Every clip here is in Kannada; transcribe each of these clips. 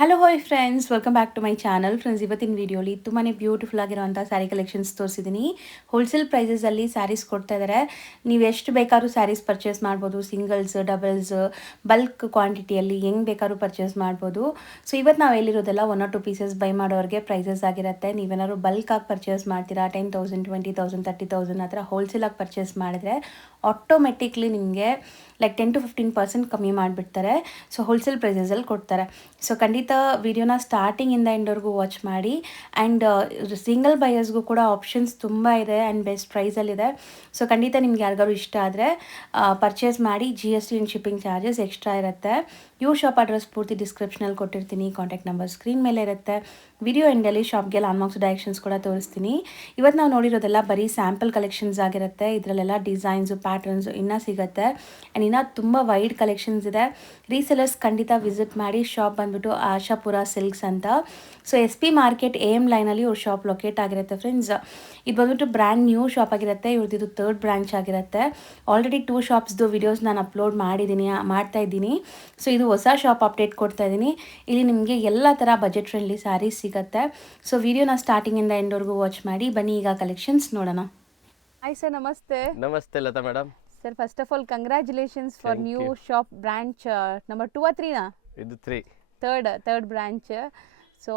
Hello hi friends, welcome back to my channel. Friends, ಇವತ್ತಿನ ವಿಡಿಯೋಲಿ ತುಂಬಾ ಬ್ಯೂಟಿಫುಲ್ ಆಗಿರುವಂಥ ಸ್ಯಾರಿ ಕಲೆಕ್ಷನ್ಸ್ ತೋರಿಸಿದ್ದೀನಿ. ಹೋಲ್ಸೇಲ್ ಪ್ರೈಸಸಲ್ಲಿ ಸ್ಯಾರೀಸ್ ಕೊಡ್ತಾ ಇದ್ದಾರೆ. ನೀವು ಎಷ್ಟು ಬೇಕಾದ್ರೂ ಸ್ಯಾರೀಸ್ ಪರ್ಚೇಸ್ ಮಾಡ್ಬೋದು. ಸಿಂಗಲ್ಸ್, ಡಬಲ್ಸ್, ಬಲ್ಕ್ ಕ್ವಾಂಟಿಟಿಯಲ್ಲಿ ಹೆಂಗೆ ಬೇಕಾದ್ರೂ ಪರ್ಚೇಸ್ ಮಾಡ್ಬೋದು. ಸೊ ಇವತ್ತು ನಾವು ಎಲ್ಲಿರೋದೆಲ್ಲ 1 or 2 ಪೀಸಸ್ ಬೈ ಮಾಡೋರಿಗೆ ಪ್ರೈಸಸ್ ಆಗಿರುತ್ತೆ. ನೀವೇನಾದ್ರು ಬಲ್ಕಾಗಿ ಪರ್ಚೇಸ್ ಮಾಡ್ತೀರಾ, 10,000, 20,000, 30,000 ಆ ಥರ ಹೋಲ್ಸೇಲಾಗಿ ಪರ್ಚೇಸ್ ಮಾಡಿದ್ರೆ ಆಟೋಮೆಟಿಕ್ಲಿ ನಿಮಗೆ ಲೈಕ್ 10-15% ಕಮ್ಮಿ ಮಾಡಿಬಿಡ್ತಾರೆ. ಸೊ ಹೋಲ್ಸೇಲ್ ಪ್ರೈಸಸಲ್ಲಿ ಕೊಡ್ತಾರೆ. ಸೊ ಖಂಡಿತ ವಿಡಿಯೋನ ಸ್ಟಾರ್ಟಿಂಗಿಂದ ಎಂಡ್ವರೆಗೂ ವಾಚ್ ಮಾಡಿ. ಆ್ಯಂಡ್ ಸಿಂಗಲ್ ಬಯರ್ಸ್ಗೂ ಕೂಡ ಆಪ್ಷನ್ಸ್ ತುಂಬ ಇದೆ ಆ್ಯಂಡ್ ಬೆಸ್ಟ್ ಪ್ರೈಸಲ್ಲಿದೆ. ಸೊ ಖಂಡಿತ ನಿಮ್ಗೆ ಯಾರಿಗಾದ್ರು ಇಷ್ಟ ಆದರೆ ಪರ್ಚೇಸ್ ಮಾಡಿ. GST and shipping charges extra ಇರುತ್ತೆ. ಶಾಪ್ ಅಡ್ರೆಸ್ ಪೂರ್ತಿ ಡಿಸ್ಕ್ರಿಪ್ಷನಲ್ಲಿ ಕೊಟ್ಟಿರ್ತೀನಿ. ಕಾಂಟ್ಯಾಕ್ಟ್ ನಂಬರ್ ಸ್ಕ್ರೀನ್ ಮೇಲೆ ಇರುತ್ತೆ. ವಿಡಿಯೋ ಎಂಡಲ್ಲಿ ಶಾಪ್ಗೆ ಲಾನ್ಮಾರ್ಕ್ಸ್ ಡೈರೆಕ್ಷನ್ಸ್ ಕೂಡ ತೋರಿಸ್ತೀನಿ. ಇವತ್ತು ನಾವು ನೋಡಿರೋದೆಲ್ಲ ಬರೀ ಸ್ಯಾಂಪಲ್ ಕಲೆಕ್ಷನ್ಸ್ ಆಗಿರುತ್ತೆ. ಇದರಲ್ಲೆಲ್ಲ ಡಿಸೈನ್ಸು, ಪ್ಯಾಟರ್ನ್ಸು ಇನ್ನೂ ಸಿಗುತ್ತೆ. ಆ್ಯಂಡ್ ಇನ್ನೂ ತುಂಬ ವೈಡ್ ಕಲೆಕ್ಷನ್ಸ್ ಇದೆ. ರೀಸೆಲರ್ಸ್ ಖಂಡಿತ ವಿಸಿಟ್ ಮಾಡಿ. ಶಾಪ್ ಬಂದುಬಿಟ್ಟು ಆಶಾಪುರ ಸಿಲ್ಕ್ಸ್ ಅಂತ. ಸೊ SP ಮಾರ್ಕೆಟ್ AM ಲೈನಲ್ಲಿ ಇವ್ರ ಶಾಪ್ ಲೊಕೇಟ್ ಆಗಿರುತ್ತೆ ಫ್ರೆಂಡ್ಸ್. ಇದು ಬಂದುಬಿಟ್ಟು ಬ್ರ್ಯಾಂಡ್ ನ್ಯೂ ಶಾಪ್ ಆಗಿರುತ್ತೆ. ಇವ್ರದ್ದು 3rd ಬ್ರಾಂಚ್ ಆಗಿರುತ್ತೆ. ಆಲ್ರೆಡಿ 2 ಶಾಪ್ಸ್ದು ವಿಡಿಯೋಸ್ ನಾನು ಅಪ್ಲೋಡ್ ಮಾಡ್ತಾ ಇದ್ದೀನಿ. ಸೊ ಇದು ಹೊಸ ಶಾಪ್ ಅಪ್ಡೇಟ್ ಕೊಡ್ತಾ ಇದ್ದೀನಿ. ಇಲ್ಲಿ ನಿಮಗೆ ಎಲ್ಲ ಥರ ಬಜೆಟ್ ಫ್ರೆಂಡ್ಲಿ ಸ್ಯಾರೀಸ್ ಸಿಗುತ್ತೆ. ಸೊ ವಿಡಿಯೋನ ಸ್ಟಾರ್ಟಿಂಗಿಂದ ಎಂಡ್ವರೆಗೂ ವಾಚ್ ಮಾಡಿ. ಬನ್ನಿ ಈಗ ಕಲೆಕ್ಷನ್ಸ್ ನೋಡೋಣ. ಹಾಯ್ ಸರ್, ನಮಸ್ತೆ. ನಮಸ್ತೆ Latha madam. Sir, first of all congratulations for new shop branch number 2 or 3ನಾ? ಇದು 3 ಥರ್ಡ್ ಬ್ರಾಂಚ್. ಸೊ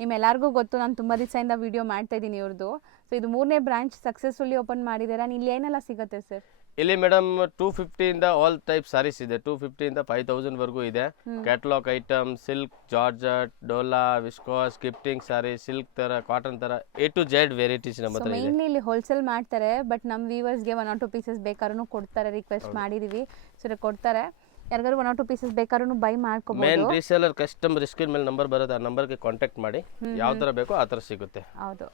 ನಿಮ್ಮೆಲ್ಲರಿಗೂ ಗೊತ್ತು, ನಾನು ತುಂಬ ದಿವಸದಿಂದ ವಿಡಿಯೋ ಮಾಡ್ತಾ ಇದ್ದೀನಿ ಇವ್ರದ್ದು. ಸೊ ಇದು 3ನೇ ಬ್ರಾಂಚ್ ಸಕ್ಸಸ್ಫುಲಿ ಓಪನ್ ಮಾಡಿದ್ದೀರಾ. ಇಲ್ಲಿ ಏನೆಲ್ಲ ಸಿಗುತ್ತೆ ಸರ್? ಇಲ್ಲಿ ಮೇಡಮ್ 250 ಇಂದ ಆಲ್ ಟೈಪ್ ಸಾರೀಸ್ ಇದೆ. 250 ಇಂದ 5,000 ವರೆಗೂ ಇದೆ. ಕ್ಯಾಟಲಾಗ್ ಐಟಮ್, ಸಿಲ್ಕ್, ಜಾರ್ಜಟ್, ಡೋಲಾ, ವಿಸ್ಕಾಸ್, ಗಿಫ್ಟಿಂಗ್ ಸಾರಿ, ಸಿಲ್ಕ್ ತರ, ಕಾಟನ್ ತರ, A to Z ವೆರೈಟೀಸ್ ನಮ್ಮ ಹತ್ರ ಇದೆ. ಮೇನ್ಲಿ ಇಲ್ಲಿ ಹೋಲ್ಸೇಲ್ ಮಾಡ್ತಾರೆ, ಬಟ್ ನಮ್ಮ ವ್ಯೂವರ್ಸ್ಗೆ 1 or 2 ಪೀಸಸ್ ಬೇಕಾದ್ರೂ ಕೊಡ್ತಾರೆ. ರಿಕ್ವೆಸ್ಟ್ ಮಾಡಿದೀವಿ, ಸೊ ಕೊಡ್ತಾರೆ. ಯಾರಿಗಾದ್ರು 1 or 2 ಪೀಸಸ್ ಬೇಕಾದ್ರೂ ಬೈ ಮಾಡ್ಕೋಬಹುದು. ಮೇನ್ ರೀಸೇಲರ್ ಕಸ್ಟಮರ್ ಸ್ಕ್ರೀನ್ ಮೇಲೆ ನಂಬರ್ ಬರುತ್ತೆ. ಆ ನಂಬರ್ಗೆ ಕಾಂಟ್ಯಾಕ್ಟ್ ಮಾಡಿ, ಯಾವ ತರ ಬೇಕೋ ಆ ತರ ಸಿಗುತ್ತೆ. ಹೌದು.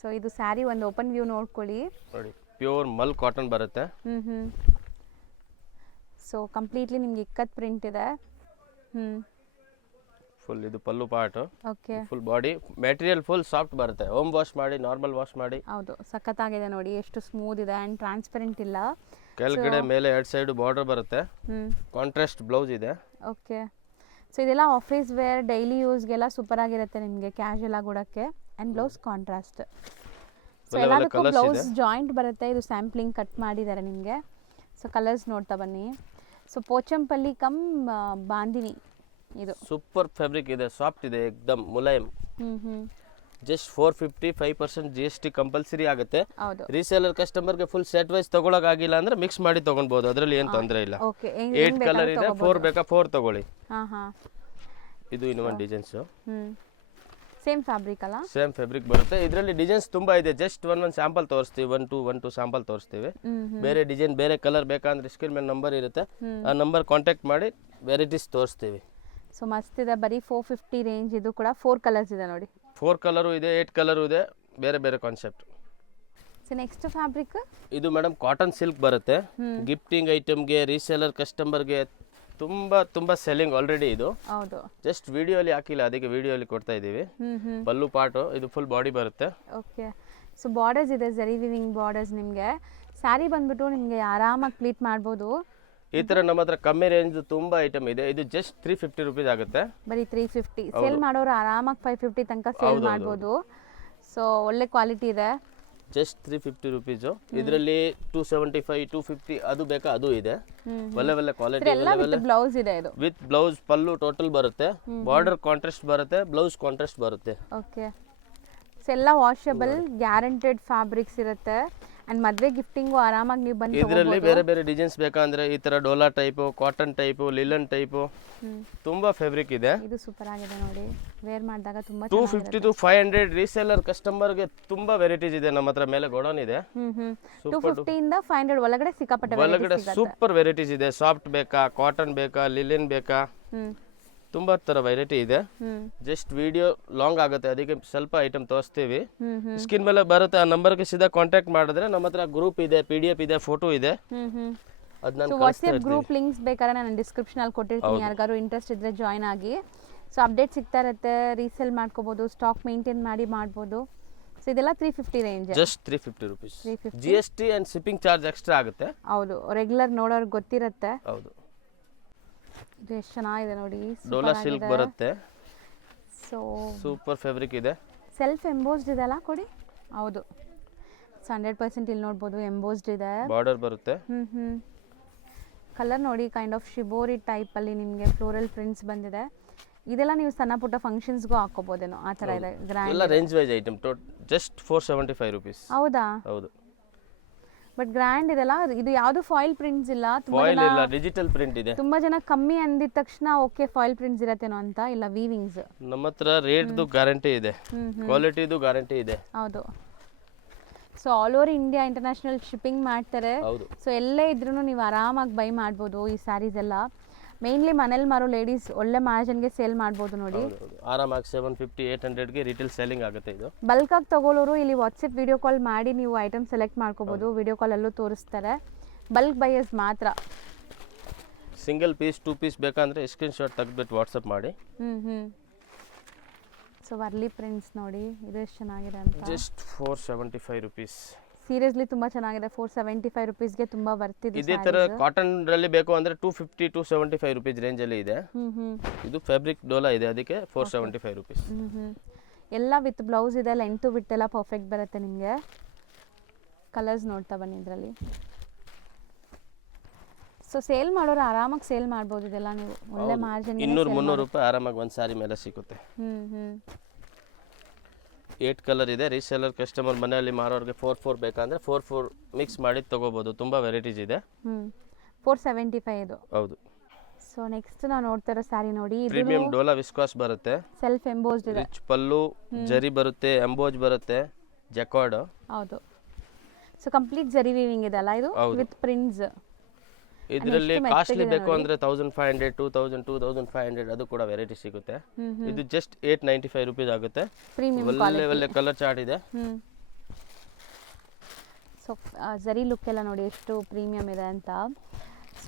ಸೊ ಇದು ಸ್ಯಾರಿ ಒಂದು ಓಪನ್ ವ್ಯೂ ನೋಡ್ಕೊಳ್ಳಿ. ನೋಡಿ, ಪ್ಯೂರ್ ಮಲ್ ಕಾಟನ್ ಬರುತ್ತೆ. ಸೊ ಕಂಪ್ಲೀಟ್ಲಿ ನಿಮ್ಗೆ ಇಕ್ಕತ್ ಪ್ರಿಂಟ್ ಇದೆ. ಫುಲ್ ಇದು pallu part. Okay. Full body material full soft ಬರುತ್ತೆ. ಹೋಮ್ ವಾಶ್ ಮಾಡಿ, ನಾರ್ಮಲ್ ವಾಶ್ ಮಾಡಿ. ಹೌದು, ಸಖತ್ತಾಗಿದೆ ನೋಡಿ, ಎಷ್ಟು ಸ್ಮೂತ್ ಇದೆ ಆ್ಯಂಡ್ ಟ್ರಾನ್ಸ್ಪರೆಂಟ್ ಇಲ್ಲ. ಕೆಳಗಡೆ ಮೇಲೆ 2 ಸೈಡ್ ಬಾರ್ಡರ್ ಬರುತ್ತೆ. ಕಾಂಟ್ರಾಸ್ಟ್ ಬ್ಲೌಸ್ ಇದೆ. ಓಕೆ. ಸೊ ಇದೆಲ್ಲ ಆಫೀಸ್ ವೇರ್, ಡೈಲಿ ಯೂಸ್ಗೆಲ್ಲ ಸೂಪರ್ ಆಗಿರುತ್ತೆ ನಿಮಗೆ, ಕ್ಯಾಶುಯಲ್ ಆಗಿ ಉಡೋಕ್ಕೆ. And blouse contrast. ಸೊ ಎಲ್ಲದಕ್ಕೂ ಬ್ಲೌಸ್ ಜಾಯಿಂಟ್ ಬರುತ್ತೆ. ಇದು ಸ್ಯಾಂಪ್ಲಿಂಗ್ ಕಟ್ ಮಾಡಿದ್ದಾರೆ ನಿಮಗೆ. ಸೊ ಕಲರ್ಸ್ ನೋಡ್ತಾ ಬನ್ನಿ. So Pochampally cum bandhani. ಇದು ಸೂಪರ್ ಫ್ಯಾಬ್ರಿಕ್ ಇದೆ, ಸಾಫ್ಟ್ ಇದೆ, ಏಕ್ದಮ್ ಮುಲಾಯಂ. ಜಸ್ಟ್ 450, 5% GST ಕಂಪಲ್ಸರಿ ಆಗುತ್ತೆ. ರೀಸೇಲರ್ ಕಸ್ಟಮರ್ಗೆ ಫುಲ್ ಸೆಟ್ ವೈಸ್ ತಗೊಳಕ್ ಆಗಿಲ್ಲ ಅಂದ್ರೆ ಮಿಕ್ಸ್ ಮಾಡಿ ತಗೊಳ್ಬಹುದು. ಅದರಲ್ಲಿ ಏನು ತೊಂದರೆ ಇಲ್ಲ. 8 ಕಲರ್ ಇದೆ. 4 ಬೇಕಾ 4 ತಗೊಳ್ಳಿ. ಇದು ಇನ್ನೊಂದು ಡಿಸೈನ್ಸ್. ಸೇಮ್ ಫ್ಯಾಬ್ರಿಕ್ ಅಲ್ಲ? ಸೇಮ್ ಫ್ಯಾಬ್ರಿಕ್ ಬರುತ್ತೆ. ಇದರಲ್ಲಿ ಡಿಸೈನ್ಸ್ ತುಂಬಾ ಇದೆ. ಜಸ್ಟ್ ಒಂದು ಸ್ಯಾಂಪಲ್ ತೋರಿಸ್ತೀವಿ. 1 2 ಸ್ಯಾಂಪಲ್ ತೋರಿಸ್ತೀವಿ. ಬೇರೆ ಡಿಸೈನ್, ಬೇರೆ ಕಲರ್ ಬೇಕಂದ್ರೆ ಸ್ಕ್ರೀನ್ ಮೇಲೆ ನಂಬರ್ ಇರುತ್ತೆ. ಆ ನಂಬರ್ ಕಾಂಟ್ಯಾಕ್ಟ್ ಮಾಡಿ ವೆರೈಟೀಸ್ ತೋರಿಸ್ತೀವಿ. ಸೊ ಮಸ್ತ್ ಇದೆ. ಬರೀ 450 ರೇಂಜ್. ಇದು ಕೂಡ 4 ಕಲರ್ಸ್ ಇದೆ ನೋಡಿ. 4 ಕಲರು ಇದೆ, 8 ಕಲರು ಇದೆ, ಬೇರೆ ಬೇರೆ ಕಾನ್ಸೆಪ್ಟ್. ಸೊ ನೆಕ್ಸ್ಟ್ ಫ್ಯಾಬ್ರಿಕ್ ಇದು ಮೇಡಮ್ ಕಾಟನ್ ಸಿಲ್ಕ್ ಬರುತ್ತೆ. ಗಿಫ್ಟಿಂಗ್ ಐಟಮ್ಗೆ, ರೀಸೇಲರ್ ಕಸ್ಟಮರ್ಗೆ ತುಂಬಾ ಸೆಲ್ಲಿಂಗ್ ಆಲ್ರೆಡಿ. ಇದು ಹೌದು, ಜಸ್ಟ್ ವಿಡಿಯೋಲಿ ಹಾಕಿಲ್ಲ, ಅದಕ್ಕೆ ವಿಡಿಯೋಲಿ ಕೊಡ್ತಾ ಇದೀವಿ. ಪಲ್ಲು ಪಾಟು, ಇದು ಫುಲ್ ಬಾಡಿ ಬರುತ್ತೆ. ಓಕೆ. ಸೊ ಬಾರ್ಡರ್ಸ್ ಇದೆ, ಜರಿ ವಿವಿಂಗ್ ಬಾರ್ಡರ್ಸ್. ನಿಮಗೆ ಸ್ಯಾರಿ ಬಂದ್ಬಿಟ್ಟು ನಿಮಗೆ ಆರಾಮಾಗಿ ಪ್ಲೀಟ್ ಮಾಡ್ಬೋದು. ಈ ತರ ನಮ್ಮ ಹತ್ರ ಕಮ್ಮಿ ರೇಂಜ್ ತುಂಬಾ ಐಟಮ್ ಇದೆ. ಇದು ಜಸ್ಟ್ 350 ರುಪೀಸ್ ಆಗುತ್ತೆ. ಬರೀ 350. ಸೇಲ್ ಮಾಡೋರು ಆರಾಮಾಗಿ 550 ತನಕ ಸೇಲ್ ಮಾಡ್ಬೋದು. ಸೊ ಒಳ್ಳೆ ಕ್ವಾಲಿಟಿ ಇದೆ. Just 350 rupees. ಇದರಲ್ಲಿ 275, 250 ಅದು ಬೇಕಾ ಅದು ಇದೆ. ಒಳ್ಳೆ ಕ್ವಾಲಿಟಿ. ಬ್ಲೌಸ್ ಇದೆ. ಇದು ವಿತ್ ಬ್ಲೌಸ್, ಪಲ್ಲು ಟೋಟಲ್ ಬರುತ್ತೆ. ಬಾರ್ಡರ್ ಕಾಂಟ್ರಾಸ್ಟ್ ಬರುತ್ತೆ, ಬ್ಲೌಸ್ ಕಾಂಟ್ರಾಸ್ಟ್ ಬರುತ್ತೆ. ಓಕೆ. ಸೊ ಎಲ್ಲ ವಾಷಬಲ್, ಗ್ಯಾರಂಟೆಡ್ ಫ್ಯಾಬ್ರಿಕ್ಸ್ ಇರುತ್ತೆ. ಅಂಡ್ ಮದ್ವೆ ಗಿಫ್ಟಿಂಗು ಆರಾಮಾಗಿ ನೀವು ಬಂದು ಇದರಲ್ಲಿ ಬೇರೆ ಬೇರೆ ಡಿಸೈನ್ಸ್ ಬೇಕಂದ್ರೆ ಈ ತರ Dhola type, cotton type, linen type ತುಂಬಾ ಫ್ಯಾಬ್ರಿಕ್ ಇದೆ. ಇದು ಸೂಪರ್ ಆಗಿದೆ ನೋಡಿ, ವೇರ್ ಮಾಡಿದಾಗ ತುಂಬಾ 250 to 500 ರೀಸೇಲರ್ ಕಸ್ಟಮರ್ಗೆ ತುಂಬಾ ವೆರೈಟೀಸ್ ಇದೆ ನಮ್ಮ ಹತ್ರ. ಮೇಲೆ ಗೋಡೌನ್ ಇದೆ. 250 ಇಂದ 500 ಒಳಗಡೆ ಸಿಕ್ಕಾಪಟ್ಟೆ ಒಳಗಡೆ ಸೂಪರ್ ವೆರೈಟೀಸ್ ಇದೆ. ಸಾಫ್ಟ್ ಬೇಕಾ, ಕಾಟನ್ ಬೇಕಾ, ಲಿಲಿನ್ ಬೇಕಾ, ತುಂಬಾ ತರ ವೆರೈಟಿ ಇದೆ. ಜಸ್ಟ್ ವಿಡಿಯೋ ಲಾಂಗ್ ಆಗುತ್ತೆ, ಅದಕ್ಕೆ ಸ್ವಲ್ಪ ಐಟಮ್ ತೋರಿಸ್ತೀವಿ. ಸ್ಕ್ರೀನ್ ಮೇಲೆ ಬರುತ್ತೆ. ಆ ನಂಬರ್ಗೆ ಸೀದಾ ಕಾಂಟ್ಯಾಕ್ಟ್ ಮಾಡಿದ್ರೆ ನಮ್ಮ ಹತ್ರ ಗ್ರೂಪ್ ಇದೆ, PDF ಇದೆ, ಫೋಟೋ ಇದೆ. ವಾಟ್ಸ್ಆಪ್ ಗ್ರೂಪ್ ಲಿಂಕ್ಸ್ ಬೇಕಾದ್ರೆ ನಾನು ಡಿಸ್ಕ್ರಿಪ್ಷನ್ ಅಲ್ಲಿ ಕೊಟ್ಟಿರ್ತೀನಿ. ಯಾರಿಗಾರು ಇಂಟ್ರೆಸ್ಟ್ ಇದ್ರೆ ಜಾಯ್ನ್ ಆಗಿ. ಸೊ ಅಪ್ಡೇಟ್ ಸಿಗ್ತಾ ಇರುತ್ತೆ. ರೀಸೇಲ್ ಮಾಡ್ಕೋಬಹುದು, ಸ್ಟಾಕ್ ಮೇಂಟೈನ್ ಮಾಡಿ ಮಾಡ್ಬೋದು. ಸೊ ಇದೆಲ್ಲ 350 range. Just 350 rupees. GST and shipping charge extra ಆಗುತ್ತೆ. ಹೌದು, ರೆಗ್ಯುಲರ್ ನೋಡೋರ್ಗೆ ಗೊತ್ತಿರುತ್ತೆ. ಹೌದು. ಇದು ಎಷ್ಟು ಚೆನ್ನಾಗಿದೆ ನೋಡಿ, ಡೋಲಾ ಸಿಲ್ಕ್ ಬರುತ್ತೆ, ಸೊ ಸೂಪರ್ ಫ್ಯಾಬ್ರಿಕ್ ಇದೆ. ಸೆಲ್ಫ್ ಎಂಬೋಸ್ಡ್ ಇದೆಲ್ಲ ಕೊಡಿ. ಹೌದು, 100% ಇಲ್ಲಿ ನೋಡ್ಬೋದು ಎಂಬೋಸ್ಡ್ ಇದೆ. ಬಾರ್ಡರ್ ಬರುತ್ತೆ. ಕಲರ್ ನೋಡಿ, ಕೈಂಡ್ ಆಫ್ ಶಿಬೋರಿ ಟೈಪಲ್ಲಿ ನಿಮಗೆ ಫ್ಲೋರಲ್ ಪ್ರಿಂಟ್ಸ್ ಬಂದಿದೆ. ಇದೆಲ್ಲ ನೀವು ಸಣ್ಣ ಪುಟ್ಟ ಫಂಕ್ಷನ್ಸ್ಗೂ ಹಾಕೋಬೋದೇನೋ, ಆ ಥರ ಇದೆ. ಗ್ರ್ಯಾಂಡ್ ಎಲ್ಲ range wise item, just 475 rupees. ಹೌದಾ? ಹೌದು. ಬಟ್ ಗ್ರ್ಯಾಂಡ್ ಇದೆಲ್ಲ. ಇದು ಯಾವುದು ಫಾಯಿಲ್ ಪ್ರಿಂಟ್ಸ್ ಇಲ್ಲ, ಫಾಯಿಲ್ ಇಲ್ಲ, ಡಿಜಿಟಲ್ ಪ್ರಿಂಟ್ ಇದೆ. ತುಂಬಾ ಜನ ಕಮ್ಮಿ ಅಂದಿದ ತಕ್ಷಣ ಓಕೆ ಫಾಯಿಲ್ ಪ್ರಿಂಟ್ಸ್ ಇರತ್ತೇನೋ ಅಂತ. ಇಲ್ಲ, ವೀವಿಂಗ್ಸ್. ನಮ್ಮ ಹತ್ರ ರೇಟ್ದು ಗ್ಯಾರಂಟಿ ಇದೆ, ಕ್ವಾಲಿಟಿದು ಗ್ಯಾರಂಟಿ ಇದೆ. ಹೌದು. So all over India international shipping ಮಾಡ್ತಾರೆ. ಹೌದು. ಸೊ ಎಲ್ಲೇ ಇದ್ರೂ ನೀವು ಆರಾಮಾಗಿ ಬೈ ಮಾಡ್ಬೋದು ಈ ಸ್ಯಾರೀಸ್ ಎಲ್ಲ. ಮೇನ್ಲಿ ಮನೇಲಿ ಮಾರೋ ಲೇಡೀಸ್ ಒಳ್ಳೆ ಮಾರ್ಜಿನ್ಗೆ ಸೇಲ್ ಮಾಡ್ಬೋದು ನೋಡಿ. ಆರಾಮಾಗಿ 750-800ಗೆ ರಿಟೇಲ್ ಸೇಲಿಂಗ್ ಆಗುತ್ತೆ ಇದು. ಬಲ್ಕಾಗಿ ತಗೊಳ್ಳೋರು ಇಲ್ಲಿ ವಾಟ್ಸಪ್ ವಿಡಿಯೋ ಕಾಲ್ ಮಾಡಿ ನೀವು ಐಟಮ್ ಸೆಲೆಕ್ಟ್ ಮಾಡ್ಕೋಬೋದು. ವಿಡಿಯೋ ಕಾಲಲ್ಲೂ ತೋರಿಸ್ತಾರೆ. ಬಲ್ಕ್ ಬೈಯರ್ಸ್ ಮಾತ್ರ. ಸಿಂಗಲ್ ಪೀಸ್ 2 ಪೀಸ್ ಬೇಕಂದ್ರೆ ಸ್ಕ್ರೀನ್ಶಾಟ್ ತೆಗೆದ್ಬಿಟ್ಟು ವಾಟ್ಸಪ್ ಮಾಡಿ. ಸೊ ವರ್ಲಿ ಪ್ರಿಂಟ್ಸ್ ನೋಡಿ, ಇದು ಎಷ್ಟು ಚೆನ್ನಾಗಿದೆ ಅಂತ. Just 475 rupees. ಸೀರಿಯಸ್ಲಿ ತುಂಬ ಚೆನ್ನಾಗಿದೆ. 475 rupeesಗೆ ತುಂಬ ಬರ್ತಿದೆ. ಇದೇ ತರ ಕಾಟನ್ ರಲ್ಲಿ ಬೇಕು ಅಂದ್ರೆ 250-275 rupees ರೇಂಜ್ ಅಲ್ಲಿ ಇದೆ. ಇದು ಫ್ಯಾಬ್ರಿಕ್ ಡೋಲಾ ಇದೆ, ಅದಕ್ಕೆ 475 rupees. ಎಲ್ಲ ವಿತ್ ಬ್ಲೌಸ್ ಇದೆ. ಲೆಂತ್ ವಿತ್ ಎಲ್ಲ ಪರ್ಫೆಕ್ಟ್ ಬರುತ್ತೆ ನಿಮಗೆ. ಕಲರ್ಸ್ ನೋಡ್ತಾ ಬನ್ನಿ ಇದರಲ್ಲಿ. ಸೊ ಸೇಲ್ ಮಾಡೋರು ಆರಾಮಾಗಿ ಸೇಲ್ ಮಾಡ್ಬೋದು ಇದೆಲ್ಲ. ನೀವು ಒಳ್ಳೆ ಮಾರ್ಜಿನ್ 200-300 ರೂಪಾಯಿ ಆರಾಮಾಗಿ ಒಂದು ಸಾರಿ ಮೇಲೆ ಸಿಗುತ್ತೆ. 8 ಕಲರ್ ಇದೆ. ರೀಸೇಲರ್ ಕಸ್ಟಮರ್ ಮನೆಯಲ್ಲಿ ಮಾರೋರಿಗೆ 4 ಬೇಕಂದ್ರೆ 4 ಮಿಕ್ಸ್ ಮಾಡಿ ತಗೋಬಹುದು. ತುಂಬಾ ವೆರೈಟೀಸ್ ಇದೆ. 475 ಇದು. ಹೌದು. ಸೊ ನೆಕ್ಸ್ಟ್ ನಾವು ನೋಡ್ತಾ ಇರೋ ಸ್ಯಾರಿ ನೋಡಿ, ಇದು ಪ್ರೀಮಿಯಂ ಡೋಲಾ ವಿಸ್ಕಾಸ್ ಬರುತ್ತೆ. ಸೆಲ್ಫ್ ಎಂಬೋಸ್ಡ್ ಇದೆ. ರಿಚ್ ಪಲ್ಲು, ಜರಿ ಬರುತ್ತೆ, ಎಂಬೋಜ್ ಬರುತ್ತೆ, ಜಕಾರ್ಡ್. ಹೌದು. ಸೊ ಕಂಪ್ಲೀಟ್ ಜರಿ ವೀವಿಂಗ್ ಇದೆ ಅಲ್ಲ ಇದು, ವಿತ್ ಪ್ರಿಂಟ್ಸ್. ಇದರಲ್ಲಿ ಕಾಸ್ಟ್ಲಿ ಬೇಕು ಅಂದ್ರೆ 1500, 2000, 2500 ಅದು ಕೂಡ ವೆರೈಟಿ ಸಿಗುತ್ತೆ. ಇದು ಜಸ್ಟ್ 895 rupees ಆಗುತ್ತೆ. ಒಳ್ಳೆ ಕಲರ್ ಚಾರ್ಟ್ ಇದೆ. ಸೊ ಜರಿ ಲುಕ್ ಎಲ್ಲ ನೋಡಿ ಎಷ್ಟು ಪ್ರೀಮಿಯಂ ಇದೆ ಅಂತ.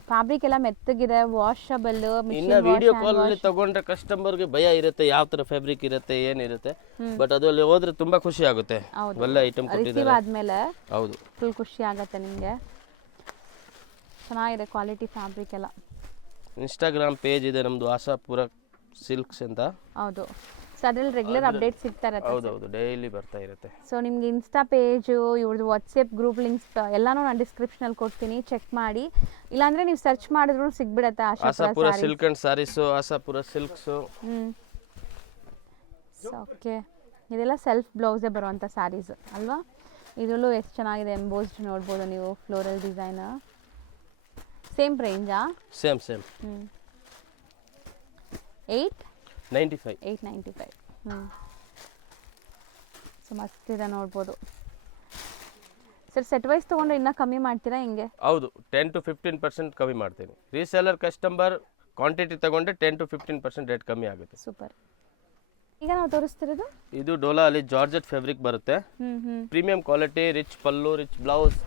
ಫ್ಯಾಬ್ರಿಕ್ ಎಲ್ಲ ಮೆತ್ತಗಿದೆ, ವಾಷಬಲ್. ಇನ್ನ ವಿಡಿಯೋ ಕಾಲ್ ಅಲ್ಲಿ ತಗೊಂಡ್ರೆ ಕಸ್ಟಮರ್ಗೆ ಭಯ ಇರುತ್ತೆ, ಯಾವ ತರ ಫ್ಯಾಬ್ರಿಕ್ ಇರುತ್ತೆ, ಏನಿರುತ್ತೆ. ಬಟ್ ಅದರಲ್ಲಿ ಹೋದ್ರೆ ತುಂಬಾ ಖುಷಿ ಆಗುತ್ತೆ. ಒಳ್ಳೆ ಐಟಮ್ ಕೊಟ್ಟಿದ್ದಾರೆ. ಆದ್ಮೇಲೆ ಹೌದು, ಫುಲ್ ಖುಷಿ ಆಗುತ್ತೆ ನಿಮಗೆ. ಚೆನ್ನಾಗಿದೆ ಕ್ವಾಲಿಟಿ ಫ್ಯಾಬ್ರಿಕ್ ಎಲ್ಲ. ಇನ್ಸ್ಟಾಗ್ರಾಮ್ ಪೇಜ್ ಇದೆ ನಮ್ದು, ಆಶಾಪುರ ಸಿಲ್ಕ್ಸ್ ಅಂತ. ಹೌದು. ಸೊ ಅದ್ರಲ್ಲಿ ರೆಗ್ಯುಲರ್ ಅಪ್ಡೇಟ್ ಸಿಗ್ತಾ ಇರುತ್ತೆ. ಹೌದೌದು, ಡೈಲಿ ಬರ್ತಾ ಇರುತ್ತೆ. ಸೊ ನಿಮ್ಗೆ ಇನ್ಸ್ಟಾ ಪೇಜು, ಇವ್ರದ್ದು ವಾಟ್ಸಪ್ ಗ್ರೂಪ್ ಲಿಂಕ್ಸ್ ಎಲ್ಲಾನು ನಾನು ಡಿಸ್ಕ್ರಿಪ್ಷನಲ್ಲಿ ಕೊಡ್ತೀನಿ, ಚೆಕ್ ಮಾಡಿ. ಇಲ್ಲಾಂದ್ರೆ ನೀವು ಸರ್ಚ್ ಮಾಡಿದ್ರು ಸಿಗ್ಬಿಡತ್ತೆ Ashapura silk and saris, Ashapura silks. So okay, ಇದೆಲ್ಲ ಸೆಲ್ಫ್ ಬ್ಲೌಸೇ ಬರುವಂಥ ಸ್ಯಾರೀಸ್ ಅಲ್ವಾ. ಇದರಲ್ಲೂ ಎಷ್ಟು ಚೆನ್ನಾಗಿದೆ, ಎಂಬೋಸ್ಡ್ ನೋಡ್ಬೋದು ನೀವು, ಫ್ಲೋರಲ್ ಡಿಸೈನ್. ಸೇಮ್ ರೇಂಜಾ? ಸೇಮ್ 895. 895. ಸೊ ಮಸ್ತ್ ಇದೆ ನೋಡ್ಬೋದು. ಸರ್ ಸೆಟ್ ವೈಸ್ ತೊಗೊಂಡ್ರೆ ಇನ್ನೂ ಕಮ್ಮಿ ಮಾಡ್ತೀರಾ ಹೆಂಗೆ? ಹೌದು, 10-15% ಕಮ್ಮಿ ಮಾಡ್ತೀನಿ. ರೀಸೇಲರ್ ಕಸ್ಟಮರ್ ಕ್ವಾಂಟಿಟಿ ತಗೊಂಡ್ರೆ 10-15% ರೇಟ್ ಕಮ್ಮಿ ಆಗುತ್ತೆ. ಸೂಪರ್. ಈಗ ನಾವು ತೋರಿಸ್ತಿರೋದು ಇದು ಡೋಲಾ ಅಲ್ಲಿ ಜಾರ್ಜೆಟ್ ಫ್ಯಾಬ್ರಿಕ್ ಬರುತ್ತೆ. Premium quality, rich pallu, rich blouse.